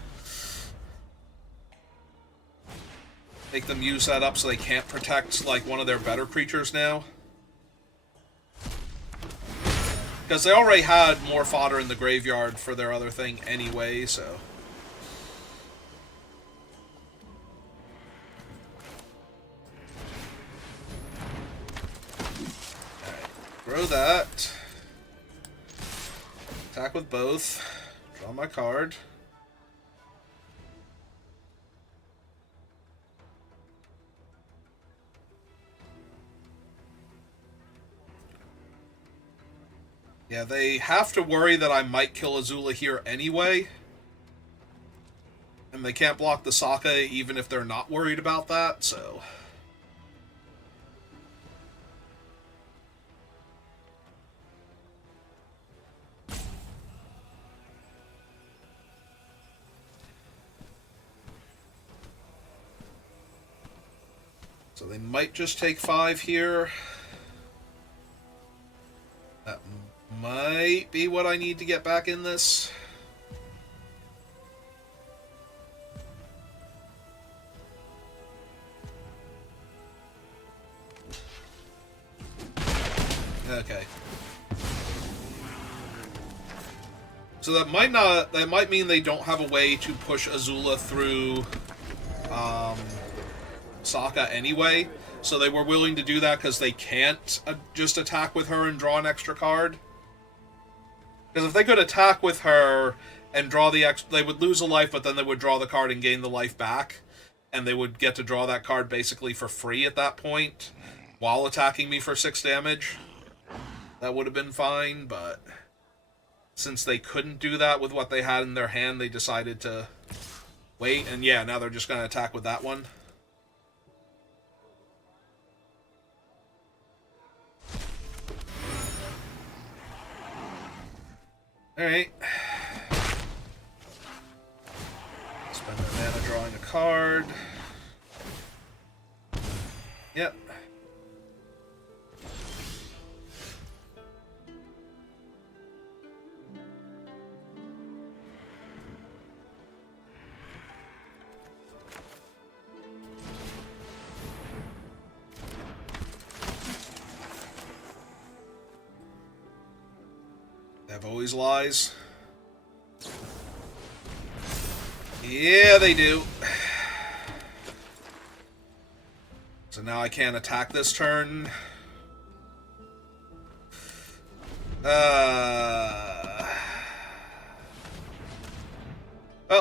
Make them use that up so they can't protect, like, one of their better creatures now. Because they already had more fodder in the graveyard for their other thing anyway, so... Alright, grow that. Attack with both. Draw my card. Yeah, they have to worry that I might kill Azula here anyway. And they can't block the Sokka even if they're not worried about that, so... So they might just take 5 here. That might be what I need to get back in this. Okay. So that might mean they don't have a way to push Azula through Sokka anyway. So they were willing to do that because they can't just attack with her and draw an extra card. Because if they could attack with her and draw the they would lose a life, but then they would draw the card and gain the life back. And they would get to draw that card basically for free at that point, while attacking me for 6 damage. That would have been fine, but since they couldn't do that with what they had in their hand, they decided to wait. And yeah, now they're just going to attack with that one. Alright. card. Yep. Dev always lies. Yeah, they do. So now I can't attack this turn. Well,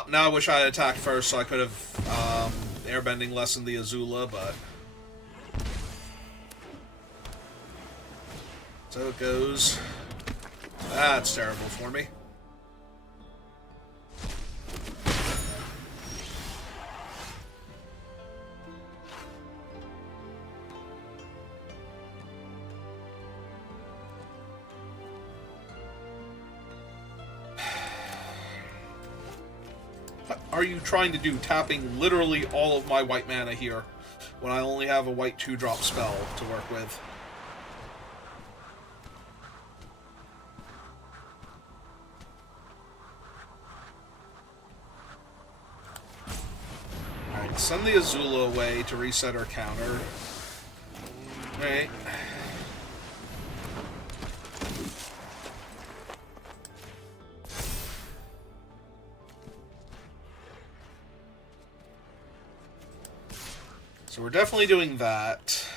now I wish I had attacked first so I could have airbending lessened the Azula, but... So it goes. That's terrible for me. What are you trying to do, tapping literally all of my white mana here when I only have a white 2-drop spell to work with? Send the Azula away to reset our counter. Alright. So we're definitely doing that.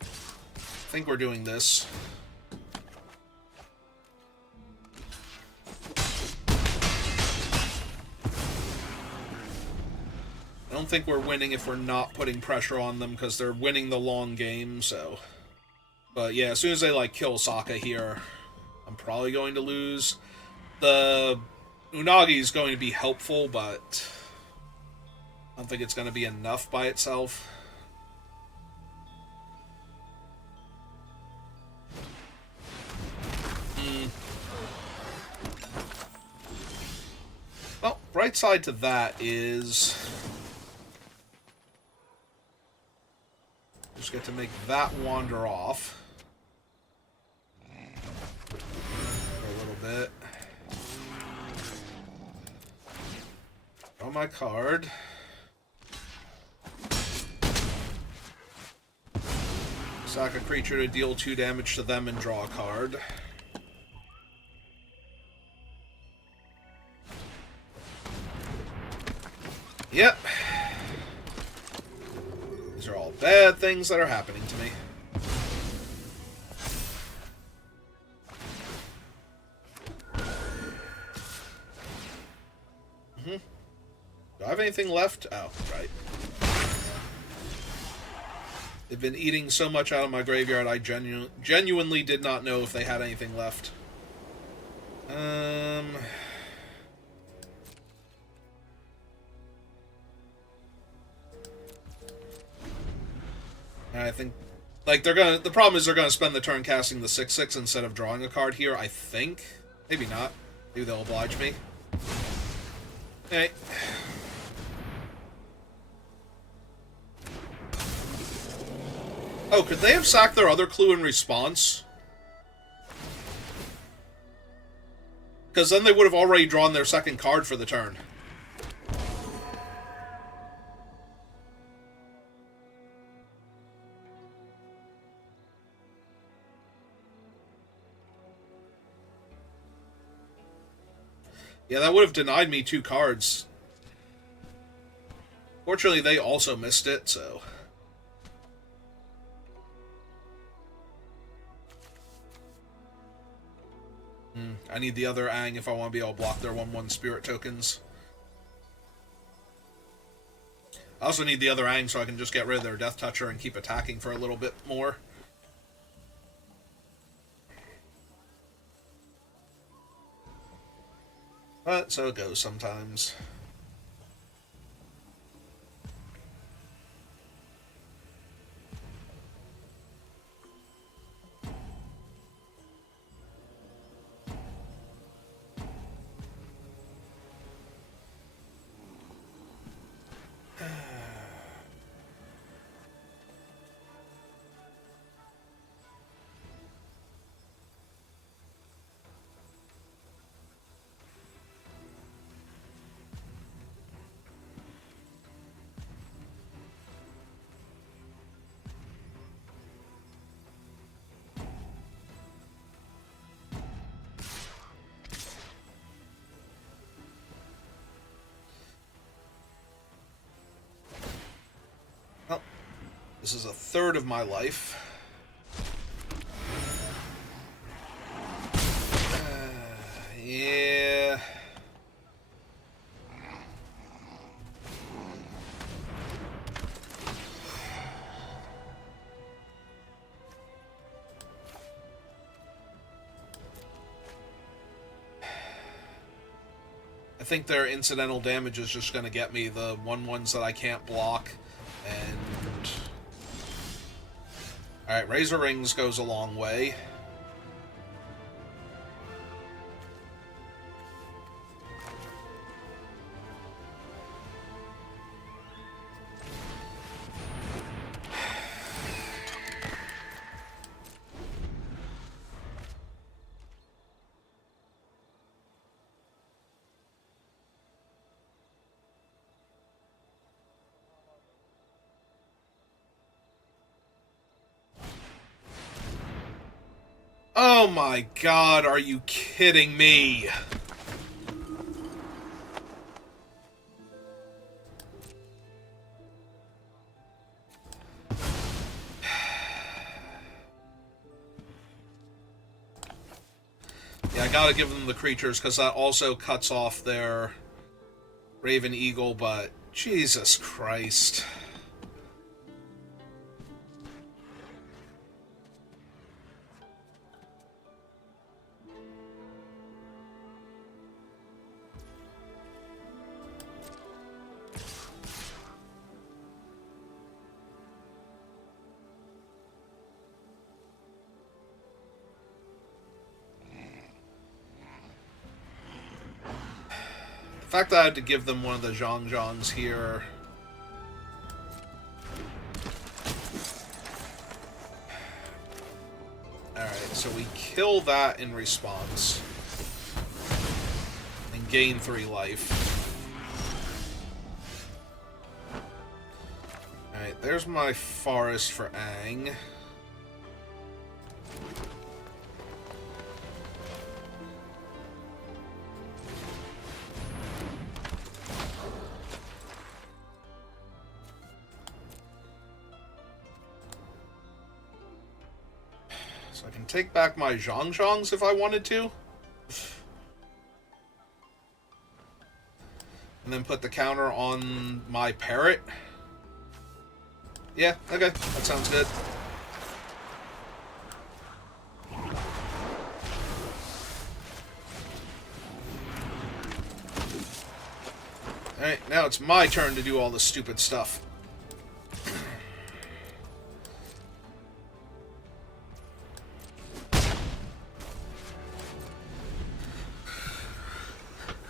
I think we're doing this. I don't think we're winning if we're not putting pressure on them, because they're winning the long game, so... But yeah, as soon as they, like, kill Sokka here, I'm probably going to lose. The Unagi is going to be helpful, but I don't think it's going to be enough by itself. Well, right side to that is... Just get to make that wander off. For a little bit. Draw my card. Sack a creature to deal 2 damage to them and draw a card. Yep. These are all bad things that are happening to me. Do I have anything left? Oh, right. They've been eating so much out of my graveyard, I genuinely did not know if they had anything left. I think, like, they're gonna... The problem is they're gonna spend the turn casting the 6/6 instead of drawing a card here, I think. Maybe not. Maybe they'll oblige me. Hey. Oh, could they have sacked their other clue in response? Because then they would have already drawn their second card for the turn. Yeah, that would have denied me 2 cards. Fortunately, they also missed it, so... I need the other Aang if I want to be able to block their 1/1 spirit tokens. I also need the other Aang so I can just get rid of their Death Toucher and keep attacking for a little bit more. But so it goes sometimes. This is a third of my life. Yeah. I think their incidental damage is just going to get me the 1/1s that I can't block. And... Alright, Razor Rings goes a long way. Oh my god, are you kidding me? Yeah, I gotta give them the creatures, because that also cuts off their Raven Eagle, but Jesus Christ. The fact that I had to give them one of the Zhang-Zhangs here... Alright, so we kill that in response. And gain 3 life. Alright, there's my forest for Aang. So I can take back my Zhang-Zhangs if I wanted to. And then put the counter on my parrot. Yeah, okay, that sounds good. Alright, now it's my turn to do all the stupid stuff.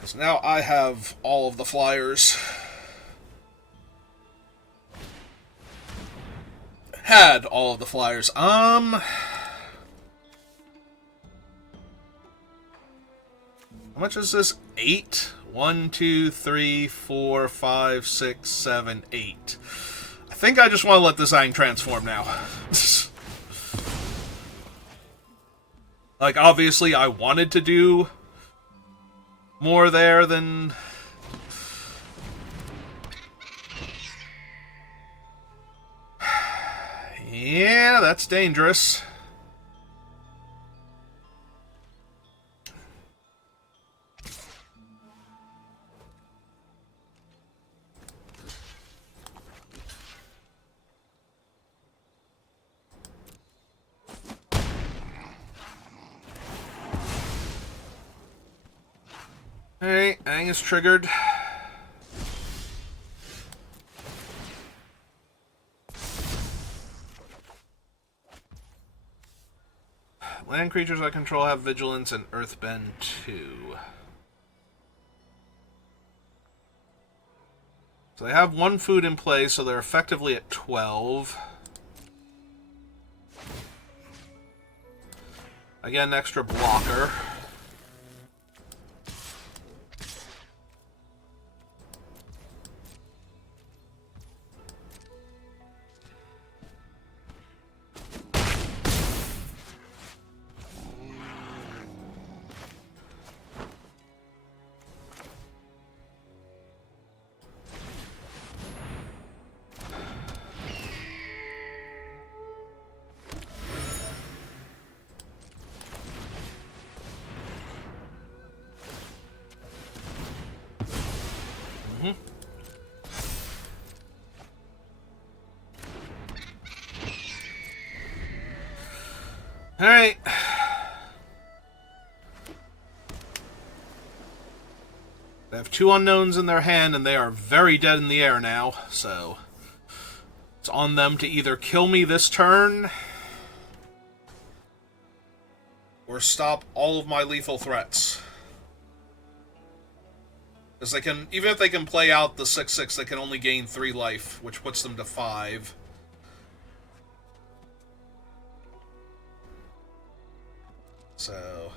So now I have all of the flyers. Had all of the flyers. How much is this? 8? 1, 2, 3, 4, 5, 6, 7, 8. I think I just want to let this Aang transform now. Like, obviously, I wanted to do more there than... Yeah, that's dangerous. Alright, Aang is triggered. Land creatures I control have vigilance and earthbend 2. So they have 1 food in play, so they're effectively at 12. Again, extra blocker. Alright. They have two unknowns in their hand, and they are very dead in the air now, so it's on them to either kill me this turn or stop all of my lethal threats. Because they can, even if they can play out the 6/6, they can only gain 3 life, which puts them to 5. So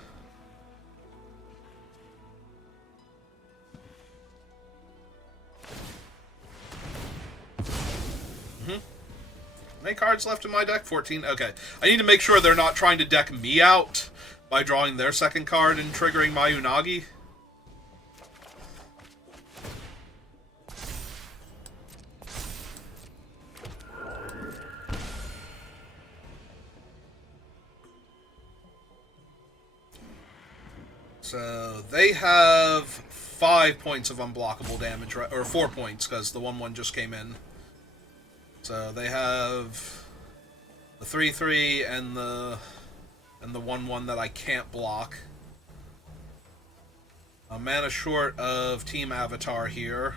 how many cards left in my deck? 14? Okay. I need to make sure they're not trying to deck me out by drawing their second card and triggering my Unagi. So they have 5 points of unblockable damage, or 4 points, because the 1/1 just came in. So they have the 3/3 and the 1/1 that I can't block. A mana short of Team Avatar here.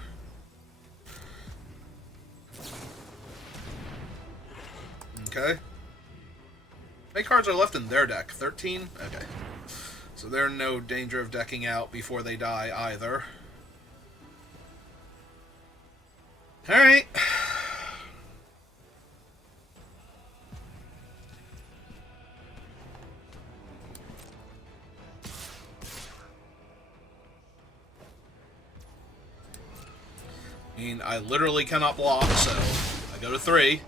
Okay. How many cards are left in their deck? 13? Okay. So they're in no danger of decking out before they die either. Alright. I mean, I literally cannot block, so I go to 3.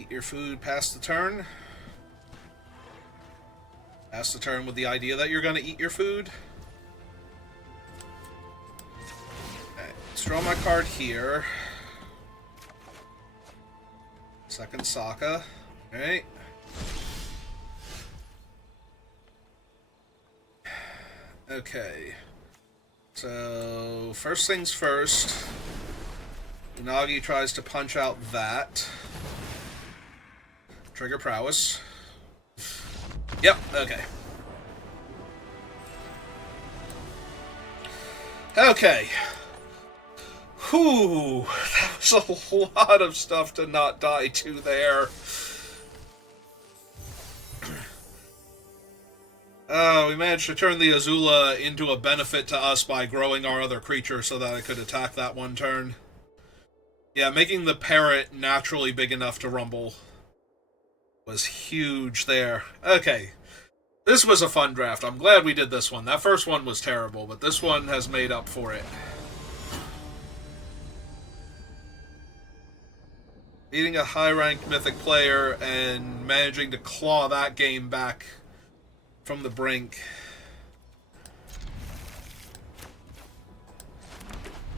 Eat your food past the turn. Pass the turn with the idea that you're going to eat your food. Okay, let's draw my card here. Second Sokka. Alright. Okay. So, first things first. Unagi tries to punch out that. Trigger prowess. Yep, okay. Okay. Whew. That was a lot of stuff to not die to there. We managed to turn the Azula into a benefit to us by growing our other creature so that I could attack that one turn. Yeah, making the parrot naturally big enough to rumble was huge there. Okay. This was a fun draft. I'm glad we did this one. That first one was terrible, but this one has made up for it. Beating a high-ranked Mythic player and managing to claw that game back from the brink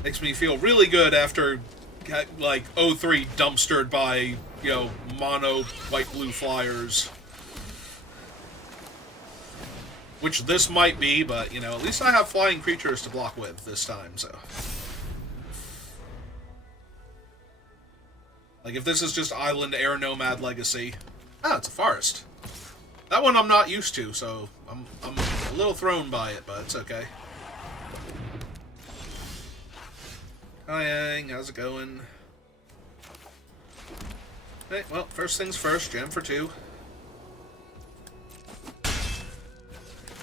makes me feel really good after, like, 0-3 dumpstered by, mono white-blue flyers. Which this might be, but, at least I have flying creatures to block with this time, so. Like, if this is just Island Air Nomad Legacy. Ah, it's a forest. That one I'm not used to, so I'm a little thrown by it, but it's okay. Hi, Yang. How's it going? Hey, well, first things first, gem for 2.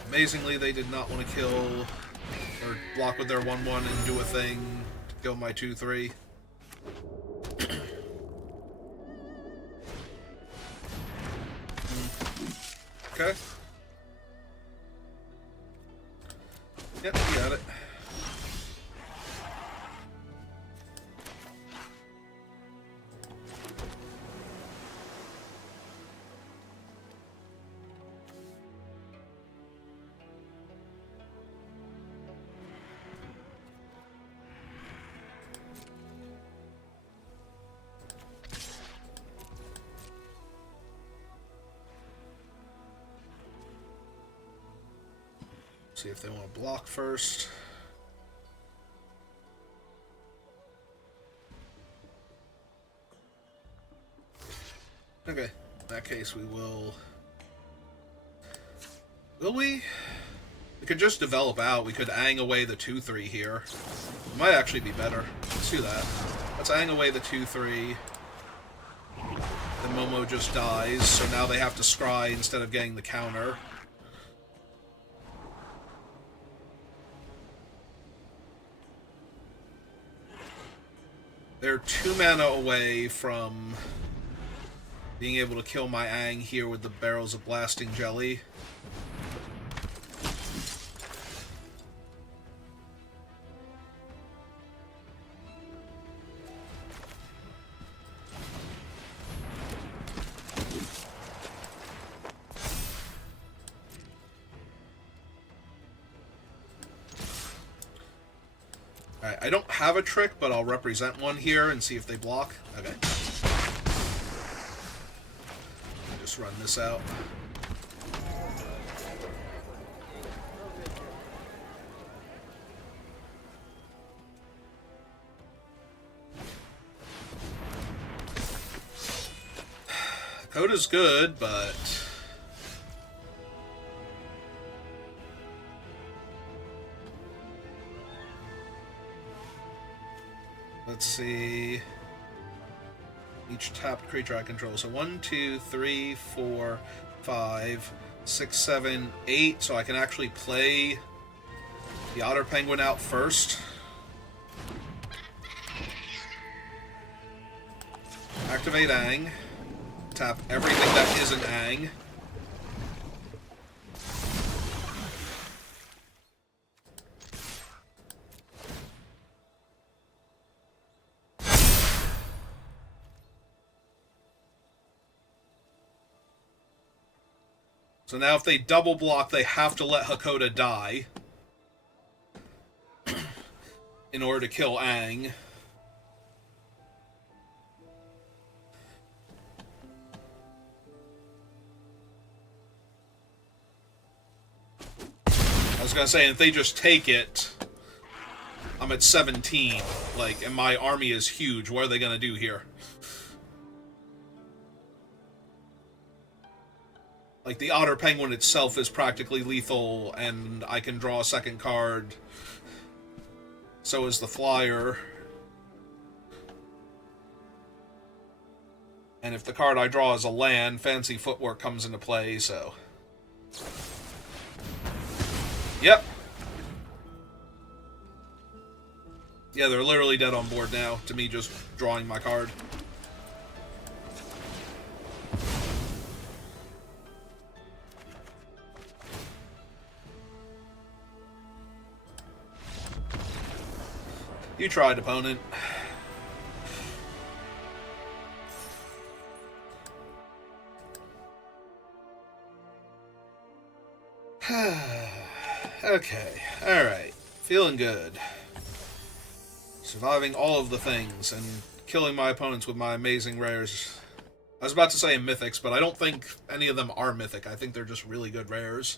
Amazingly, they did not want to kill or block with their 1/1 and do a thing to kill my 2/3. Okay. Yep, you got it. See if they want to block first. Okay, in that case we will... Will we? We could just develop out. We could ang away the 2-3 here. It might actually be better. Let's do that. Let's ang away the 2-3. Then Momo just dies, so now they have to scry instead of getting the counter. They're 2 mana away from being able to kill my ang here with the Barrels of Blasting Jelly. Alright, I don't have a trick, but I'll represent one here and see if they block. Okay. Just run this out. Coda's good, but... Let's see. Each tapped creature I control. So 1, 2, 3, 4, 5, 6, 7, 8. So I can actually play the Otter Penguin out first. Activate Ang. Tap everything that isn't Ang. So now if they double block, they have to let Hakoda die in order to kill Ang. I was gonna say, if they just take it, I'm at 17, like, and my army is huge. What are they gonna do here? Like, the Otter Penguin itself is practically lethal, and I can draw a second card. So is the Flyer. And if the card I draw is a land, Fancy Footwork comes into play, so... Yep. Yeah, they're literally dead on board now, to me just drawing my card. You tried, opponent. Okay, alright. Feeling good. Surviving all of the things and killing my opponents with my amazing rares. I was about to say mythics, but I don't think any of them are mythic. I think they're just really good rares.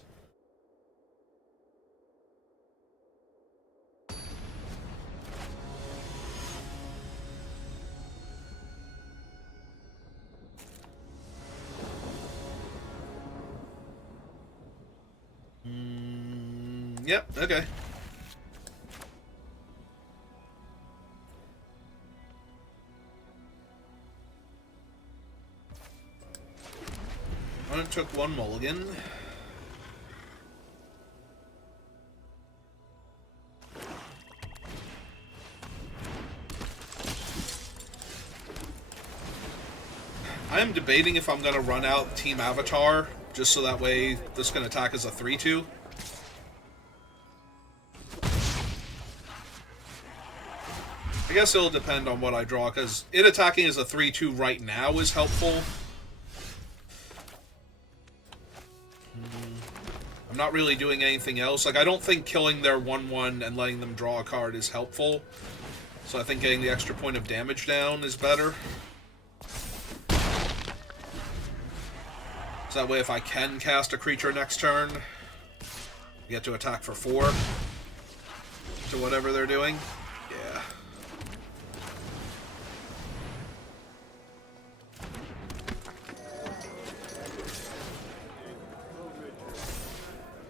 Yep, okay. I took one mulligan. I am debating if I'm going to run out Team Avatar, just so that way this can attack as a 3-2. I guess it'll depend on what I draw, because it attacking as a 3-2 right now is helpful. I'm not really doing anything else. Like, I don't think killing their 1-1 and letting them draw a card is helpful. So I think getting the extra point of damage down is better. So that way if I can cast a creature next turn... You get to attack for 4 to whatever they're doing. Yeah.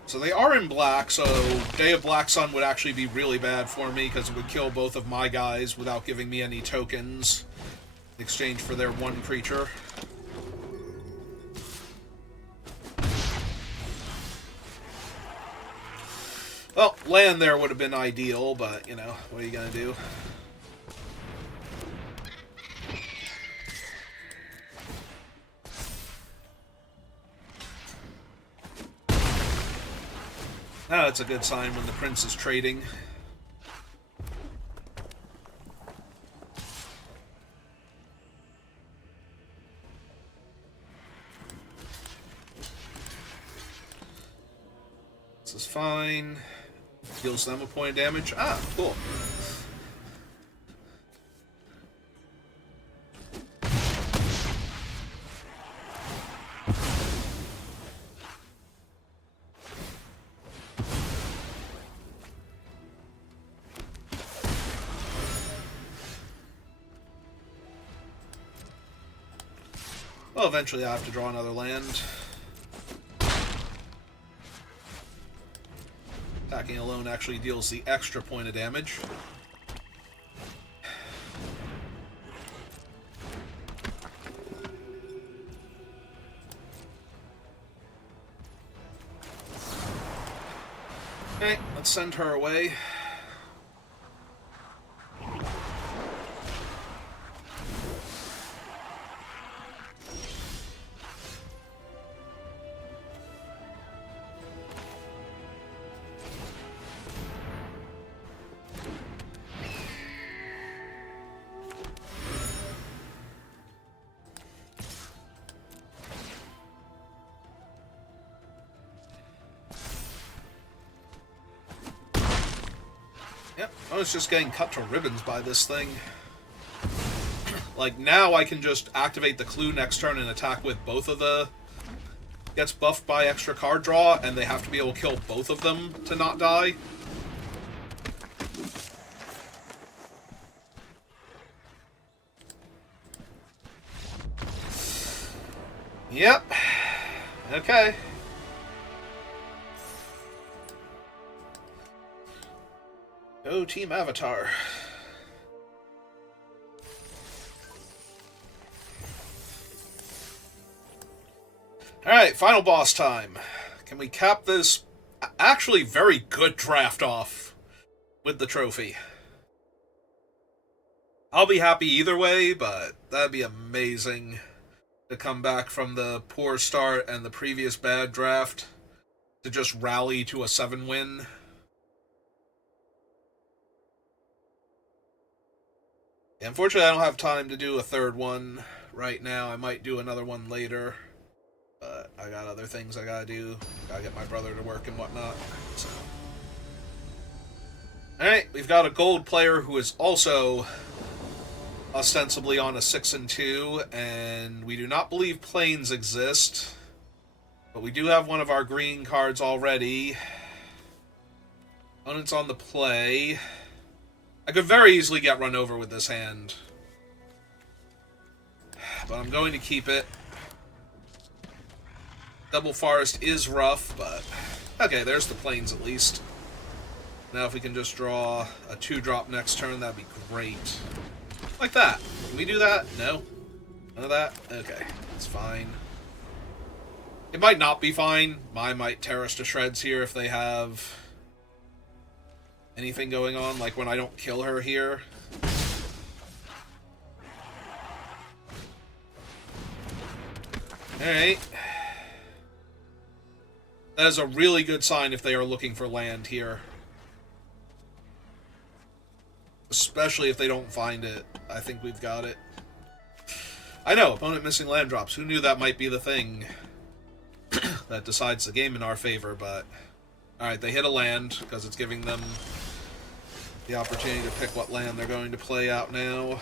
So they are in black, so Day of Black Sun would actually be really bad for me because it would kill both of my guys without giving me any tokens in exchange for their 1 creature. Well, land there would have been ideal, but, you know, what are you going to do? Oh, it's a good sign when the prince is trading. This is fine. Deals them a point of damage. Ah, cool. Well, eventually I have to draw another land. Attacking alone actually deals the extra point of damage. Okay, let's send her away. Yep, I was just getting cut to ribbons by this thing. Like, now I can just activate the clue next turn and attack with both of the... Gets buffed by extra card draw, and they have to be able to kill both of them to not die. Yep. Okay. Go Team Avatar. Alright, final boss time. Can we cap this actually very good draft off with the trophy? I'll be happy either way, but that'd be amazing to come back from the poor start and the previous bad draft to just rally to a 7-win. Unfortunately, I don't have time to do a third one right now. I might do another one later, but I got other things I gotta do. Gotta get my brother to work and whatnot. So, alright, we've got a gold player who is also ostensibly on a 6-2, and we do not believe planes exist, but we do have one of our green cards already. Opponent's on the play. I could very easily get run over with this hand, but I'm going to keep it. Double Forest is rough, but okay, there's the plains at least. Now if we can just draw a 2-drop next turn, that'd be great. Like that. Can we do that? No? None of that? Okay, it's fine. It might not be fine. Mine might tear us to shreds here if they have anything going on, like when I don't kill her here. Alright. That is a really good sign if they are looking for land here. Especially if they don't find it. I think we've got it. I know, opponent missing land drops. Who knew that might be the thing that decides the game in our favor, but... Alright, they hit a land, because it's giving them the opportunity to pick what land they're going to play out now.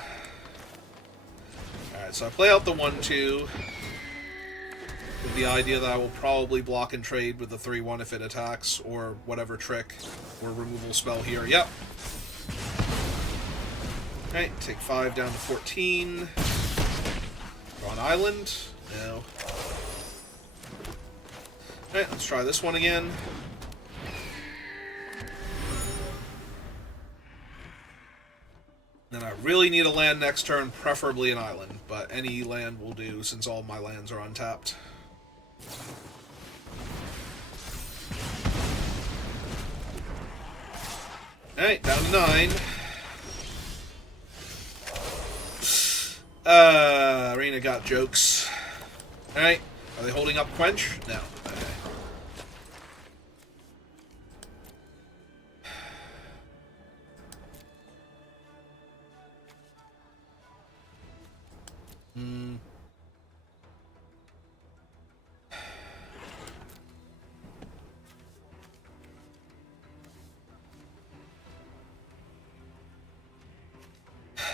Alright, so I play out the 1-2. With the idea that I will probably block and trade with the 3-1 if it attacks, or whatever trick or removal spell here. Yep. Alright, take 5 down to 14. Draw an island. No. Alright, let's try this one again. Then I really need a land next turn, preferably an island, but any land will do since all my lands are untapped. Alright, down to 9. Arena got jokes. Alright, are they holding up Quench? No. Okay.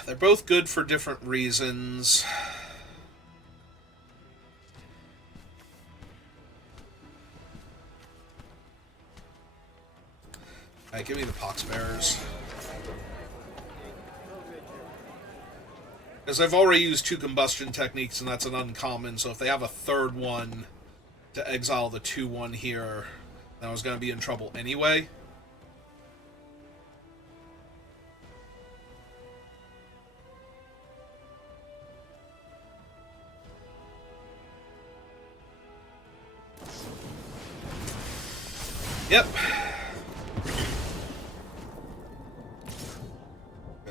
They're both good for different reasons. Alright, give me the Poxbearers. Because I've already used 2 combustion techniques, and that's an uncommon, so if they have a third one to exile the 2-1 here, then I was going to be in trouble anyway. Yep.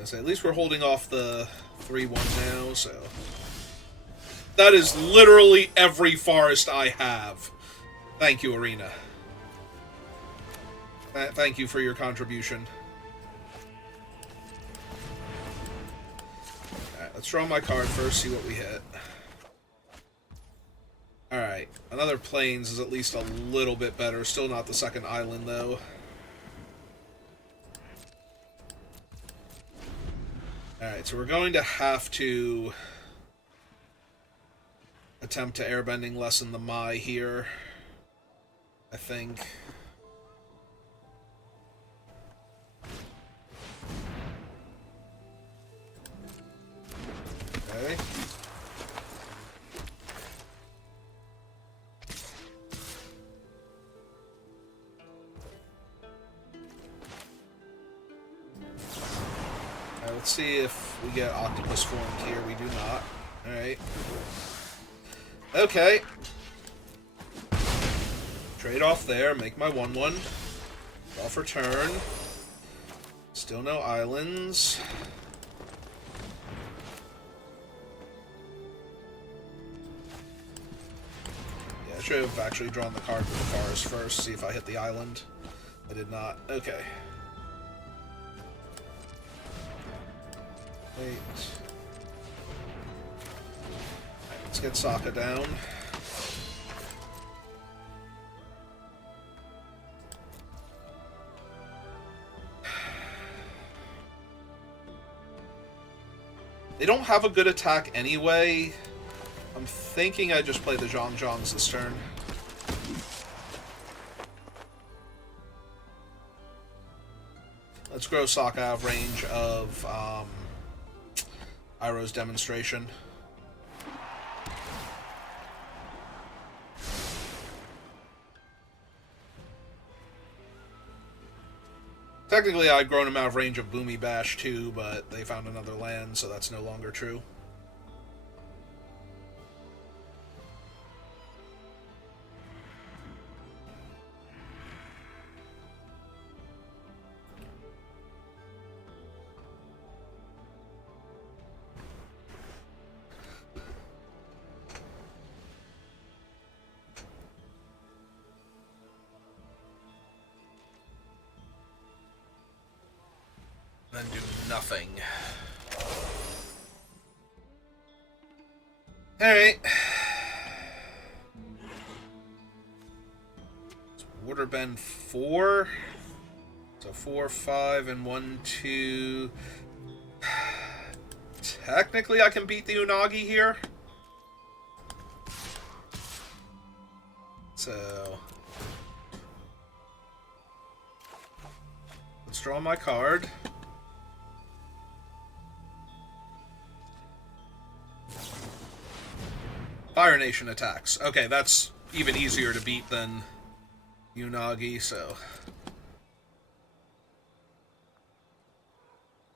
Say, at least we're holding off the 3-1 now, so... That is literally every forest I have. Thank you, Arena. Thank you for your contribution. Alright, let's draw my card first, see what we hit. Alright, another Plains is at least a little bit better. Still not the second island, though. Alright, so we're going to have to attempt to airbending lessen the Mai here, I think. Okay. Let's see if we get Octopus formed here. We do not. Alright. Okay. Trade off there. Make my 1-1. Draw for turn. Still no islands. Yeah, I should have actually drawn the card for the forest first. See if I hit the island. I did not. Okay. Wait. Right, let's get Sokka down. They don't have a good attack anyway. I'm thinking I just play the Zhong-Zhongs this turn. Let's grow Sokka out of range of Iroh's demonstration. Technically, I'd grown him out of range of Boomy Bash too, but they found another land, so that's no longer true. Then do nothing. Alright. Waterbend 4. So 4, 5, and 1, 2. Technically, I can beat the Unagi here. So let's draw my card. Fire Nation attacks. Okay, that's even easier to beat than Unagi, so...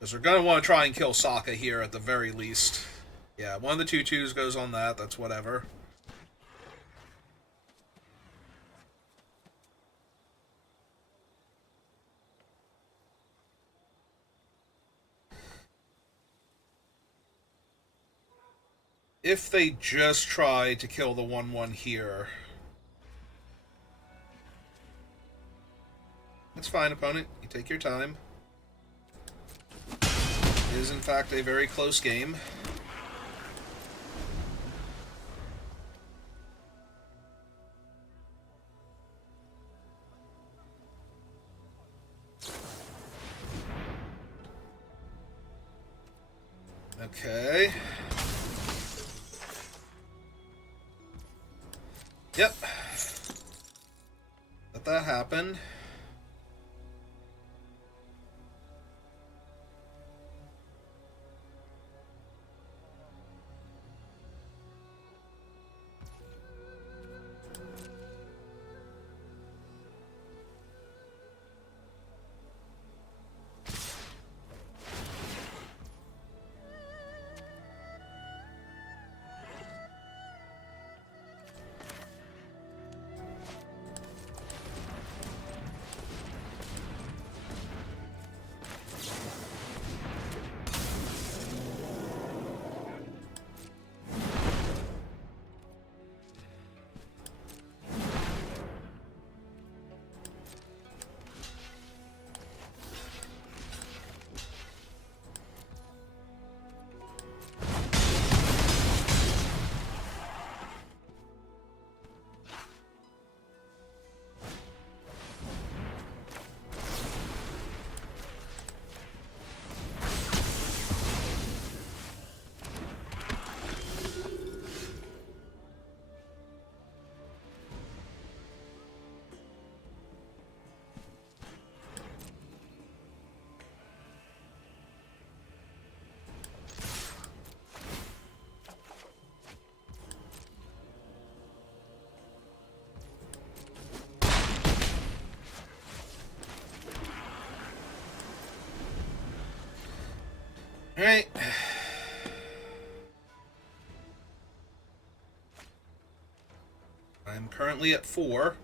Because we're going to want to try and kill Sokka here at the very least. Yeah, one of the 2/2s goes on that, that's whatever. If they just try to kill the 1/1 here... That's fine, opponent. You take your time. It is, in fact, a very close game. Okay. Yep. Let that happen. Alright. I'm currently at 4.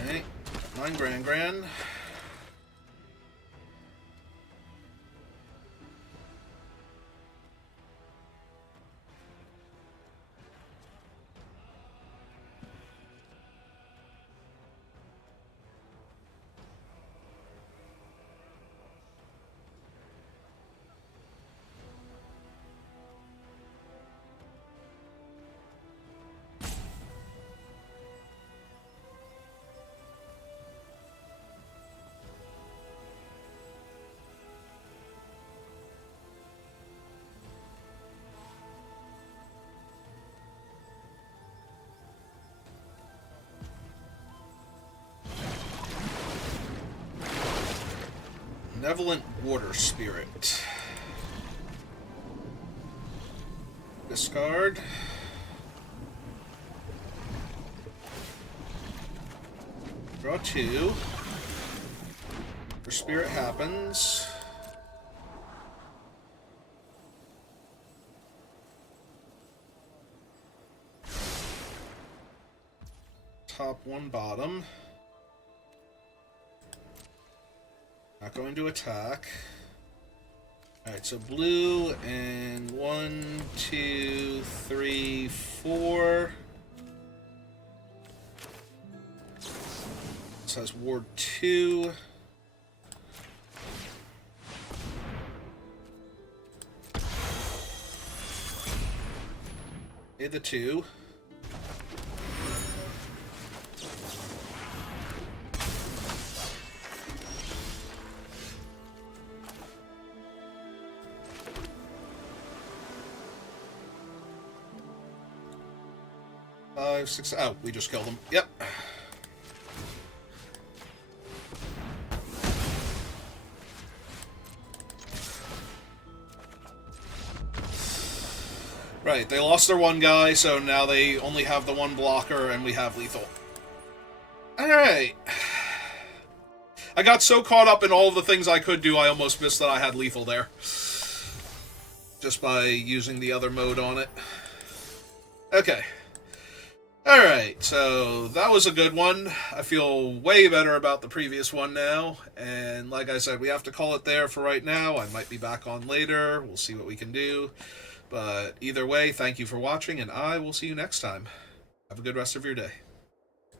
Alright. 9 grand. Benevolent Water Spirit. Discard. Draw 2. For Spirit happens. Top 1, bottom. Not going to attack. Alright, so blue and 1, 2, 3, 4. This has Ward 2. Hit the 2. 5, 6... Oh, we just killed him. Yep. Right, they lost their one guy, so now they only have the one blocker, and we have lethal. Alright. I got so caught up in all of the things I could do, I almost missed that I had lethal there. Just by using the other mode on it. Okay. Alright, so that was a good one. I feel way better about the previous one now. And like I said, we have to call it there for right now. I might be back on later. We'll see what we can do. But either way, thank you for watching, and I will see you next time. Have a good rest of your day.